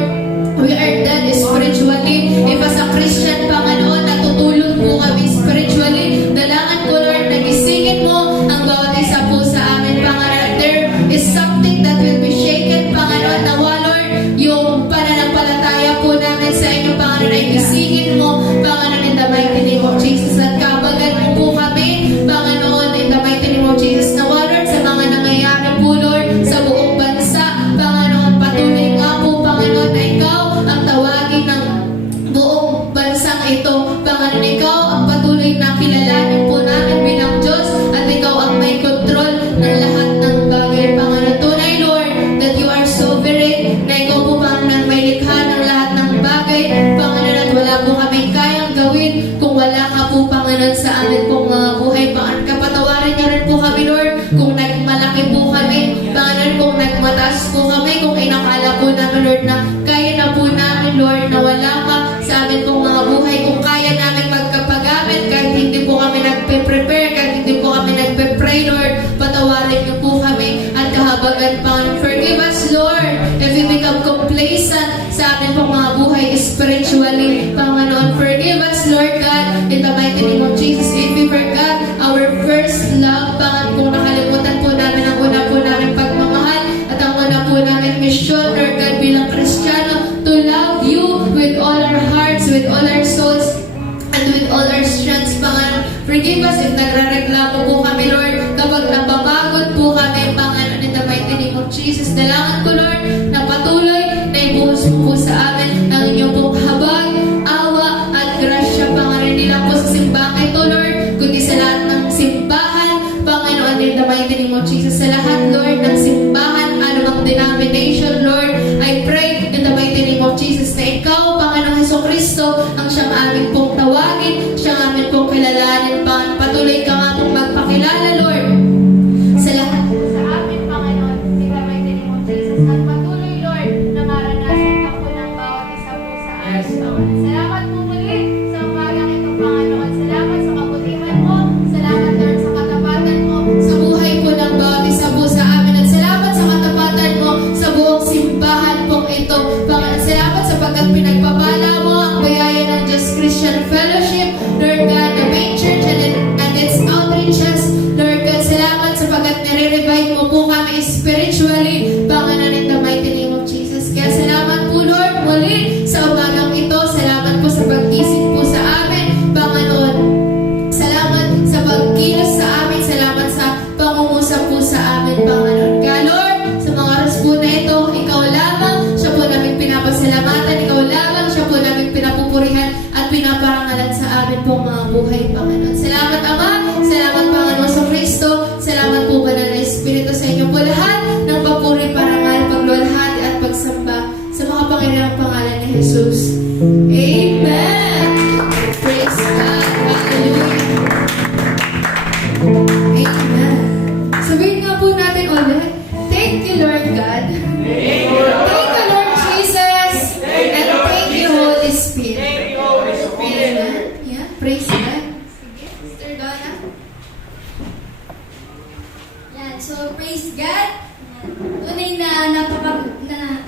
we are dead spiritually. If as a Christian, Panginoon, natutulog po kami spiritually, dalangan ko, Lord, nagisingin mo ang bawat isa po sa amin, Panginoon. There is something that will be shaken, Panginoon, nawa, Lord, yung pananampalataya po namin sa inyo, Panginoon, ay gisingin mo, Panginoon, in the mighty name of Jesus. At kabagan mo po kami, Panginoon, in the mighty name of Jesus, nawa, Lord, sa mga nangyayari po, Lord, sa buong bansa, Panginoon, patuloy nga po, Panginoon, na ikaw ang tawagin ng buong bansang ito, Panginoon, ikaw ang patuloy na kilalanin po namin bilang Diyos at ikaw ang may kontrol ng lahat ng bagay, Panginoon. Tunay, Lord, that you are sovereign, na ikaw po, Panginoon, may likha ng lahat ng bagay, Panginoon, at wala po kami kayang gawin kung wala ka po, Panginoon, sa amin pong mga buhay, Panginoon. Kapatawarin niyo rin po kami, Lord, kung nagmalaki po kami, Panginoon, kung nagmataas po kami, kung inakala po namin, Lord, na kaya na po namin, Lord, na wala ka sa amin pong mga buhay, kung kaya namin magkapagamit, kahit hindi po kami nagpe-prepare, kahit hindi po kami nagpe-pray, Lord, patawarin niyo po kami at kahabagan, Panginoon. Forgive us, Lord, if we become complacent sa amin pong mga buhay spiritually, Panginoon. Forgive us, Lord God, in the mighty name of Jesus, if we forgot our first love, Panginoon, kung nakalimutan po namin ang una po namin pagmamahal at ang una po namin mission, Lord God, bilang Kristiyano, to love you with all our hearts, with all our souls, and with all our strengths, Panginoon. Forgive us if nagre-reklamo po kami, Lord, kapag napapagod po kami, Panginoon, in the mighty name of Jesus. Dalangan ko, Lord, na patuloy na ibuhos mo po sa amin ang inyong pong habag, awa, at grasya, Panginoon. Hindi lang po sa simbahan ito, Lord, kundi sa lahat ng simbahan, Panginoon, in the mighty name of Jesus. Sa lahat, Lord, ng simbahan, anumang denomination, Lord, I pray in the mighty name of Jesus na ikaw, Panginoong Hesukristo, ang siyang aming pong tawagin, siyang aming pong kilalanin, Panginoon. Patuloy ka nga pong magpakilala, Lord, sa lahat sa amin, Panginoon, in the mighty name of Jesus. At patuloy, Lord, na maranasan ka po ng bawat isa po sa amin, Panginoon. Salamat po muli sa umagang ito, Panginoon. Salamat sa kabutihan mo. Salamat, Lord, sa katapatan mo sa buhay po ng bawat isa po sa amin. At salamat sa katapatan mo sa buong simbahan pong ito, Panginoon. Salamat sapagkat pinagpapala mo ang bayaya ng Just Christian Fellowship, Lord God, the main church and its buhay, Panginoon. Salamat, Ama. Salamat, Panginoon sa Kristo. Salamat po, Banal na Espiritu, sa inyo po lahat ng papuri, parangal, paglulahati at pagsamba sa mga Panginoong pangalan ni Jesus. Amen! Praise God! Hallelujah! Amen! Sabihin nga po natin ulit, thank you, Lord God. Thank you, Lord Jesus. And thank you, Holy Spirit. Amen. Yeah, praise God. Sister Donna. Yan, so praise God. Tunay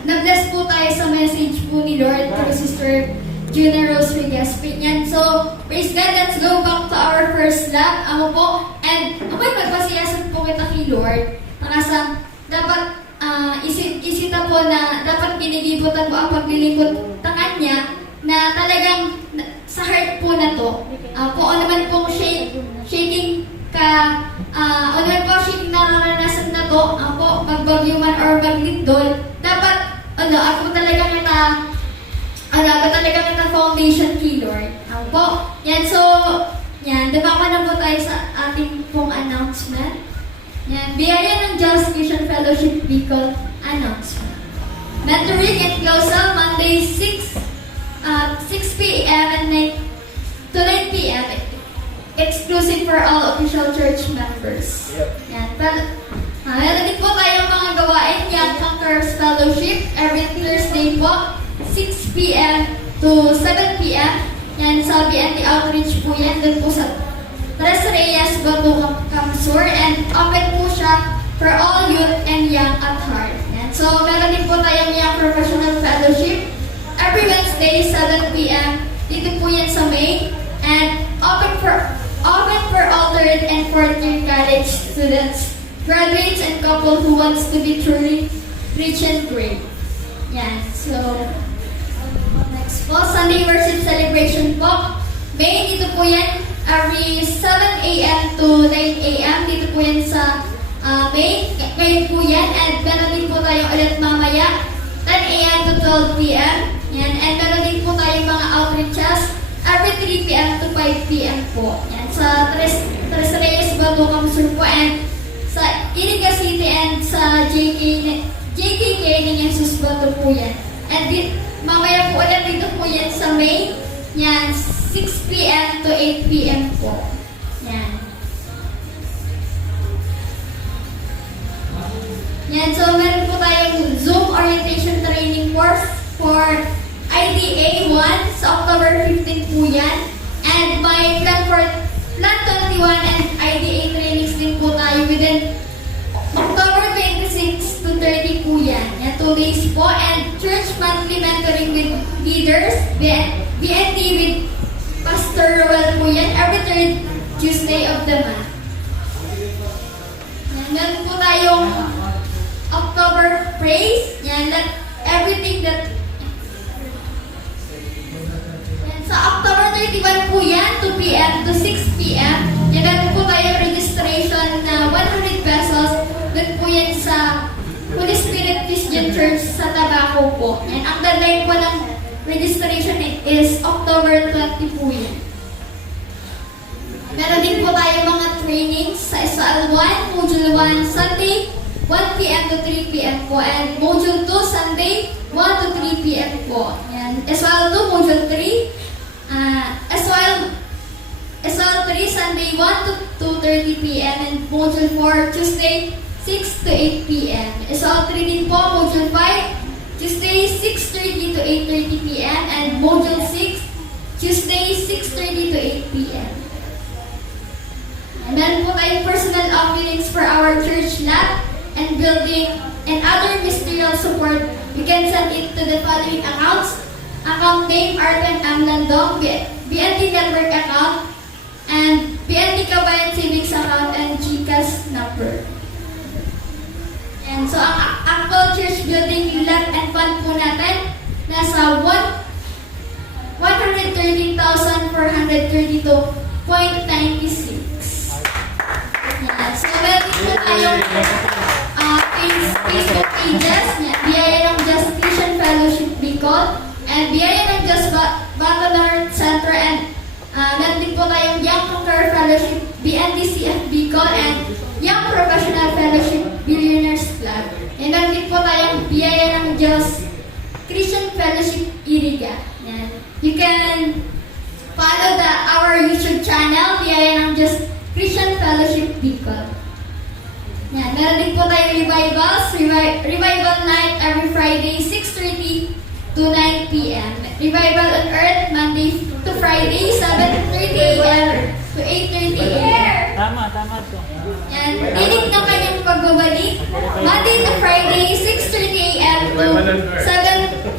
na-bless po tayo sa message po ni Lord through Sister Juna Rose Regaspin. Yan, so praise God, let's go back to our first love. Ako po, and ako'y magpasiyasat po kita kay Lord. Nakasa, dapat isita po na dapat pinilibutan mo ang paglilingkod ta Kanya na talagang sa heart po na to. Kung ano man pong shaking ka, ano man po shaking nararanasan na to, ako, magbagyo man or maglindol, dapat, ako talaga kita foundation key, Lord. Ako po. Yan, so, yan, dumako na po tayo sa ating pong announcement. Yan, biyaya ng Just Mission Fellowship Bicol announcement. Mentoring and closal Monday 6 p.m. and 9 to 9 p.m. Exclusive for all official church members. Yan. Meron din po tayong mga gawain yan, Conquerors Fellowship every Thursday po, 6 p.m. to 7 p.m. Yan, sa BNT Outreach po yan, dun po sa Tres Reyes, Bato, Kamsur, and open po siya for all youth and young at heart. Yan. So, meron din po tayong Young Professional Fellowship every Wednesday, 7 p.m. Dito po yan sa May. And open for all third and fourth year college students, graduates, and couple who wants to be truly rich and great. Yan. So, next po, Sunday Worship Celebration po. May, dito po yan every 7 a.m. to 9 a.m. Dito po yan sa May. Ngayon po yan. And meron din po tayo ulit mamaya 10 a.m. to 12 p.m. Yan. And meron din po tayong mga outreaches every 3 p.m. to 5 p.m. po. Yan. Sa Tres Reyes, Bato, Kamsur po. And sa Iriga City and sa JKK ng Jesus Bato po yan. And mamaya po ulit dito po yan sa May. Yan. 6 p.m. to 8 p.m. po. Yan. Yan. So, meron po tayong Zoom orientation training course for IDA 1 sa October 15 po yan. And may Plan 21 and IDA trainings din po tayo within October 26 to 30 po yan. Yan, 2 days po. And church monthly mentoring with leaders, BNT with Pastor Roel po yan, every third Tuesday of the month. Yan, meron po tayong October praise. Yan, everything that... Yan, sa October 31 po yan, 2 p.m. to 6 p.m. Yan, meron po tayong registration na 100 pesos. Doon po yan sa Holy Spirit Christian Church sa Tabaco po. Yan, ang deadline po ng registration is October 20 po yan. Meron din po tayo mga trainings sa SL 1, Module 1, Sunday, 1 p.m. to 3 p.m. po. And Module 2, Sunday, 1 to 3 p.m. po. Yan. SL 2, Module 3. SL 3, Sunday, 1 to 2:30 p.m. And Module 4, Tuesday, 6 to 8 p.m. SL 3 din po, Module 5, Tuesday, 6:30 to 8:30 p.m. and Module 6, Tuesday, 6:30 to 8 p.m. And then po tayong personal offerings for our church lab and building and other ministerial support. You can send it to the following accounts. Account name, Arlen M. Landong, BNT Network account, and BNT Kabayan Savings account, and GCash number. And so, ang actual church building lot and fund po natin, nasa 132,432.96. Yan. So, meron po tayong Facebook pages, biyaya ng Just Mission Fellowship Bicol, and biyaya ng Just Bacolod Center, and meron din po tayong Young Fellowship BNDCF Bicol and Young Professional Fellowship Billionaires Club. And nandito po tayong biyaya ng Diyos Christian Fellowship Iriga. Yan. You can follow our YouTube channel, biyaya ng Diyos Christian Fellowship Bicol. Yan. Meron din po tayong revivals, revival night every Friday, 6:30 to 9 p.m. Revival on Earth, Monday to Friday, 7:30 a.m. to 8:30 a.m. Tama to. Yan. Tinig ng kanyang pagbabalik, Monday to Friday, 6:30 a.m. to 7:30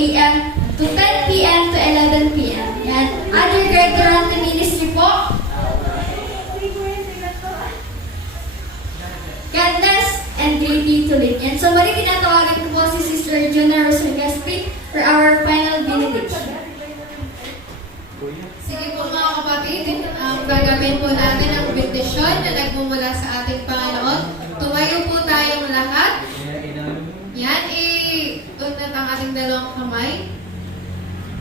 a.m. to 10 p.m. to 11 p.m. Yan. Undergraduate ministry po. God bless and greatly to live. And so, mali tinatawagan ko po si Sister Jonah Rosagaspi for our final benediction. Sige po mga kapatid, gagawin po natin ang bendisyon na nagmumula sa ating Panginoon. Tumayo po tayong lahat. Yan, iunat ang ating dalawang kamay.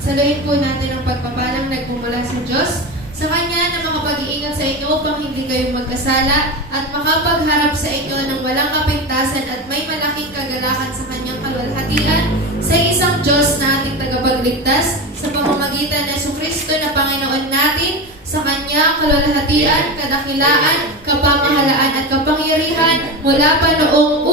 Saluhin po natin ang pagpapalang nagmumula sa Diyos. Sa Kanya na makapag-iingat sa inyo upang hindi kayo magkasala at makapagharap sa inyo ng walang kapintasan at may malaking kagalakan sa Kanyang kalwalhatian sa isang Diyos na ating tagapagligtas sa pamamagitan ng Jesucristo na Panginoon natin sa Kanya kalwalhatian, kadakilaan, kapamahalaan at kapangyarihan mula pa noong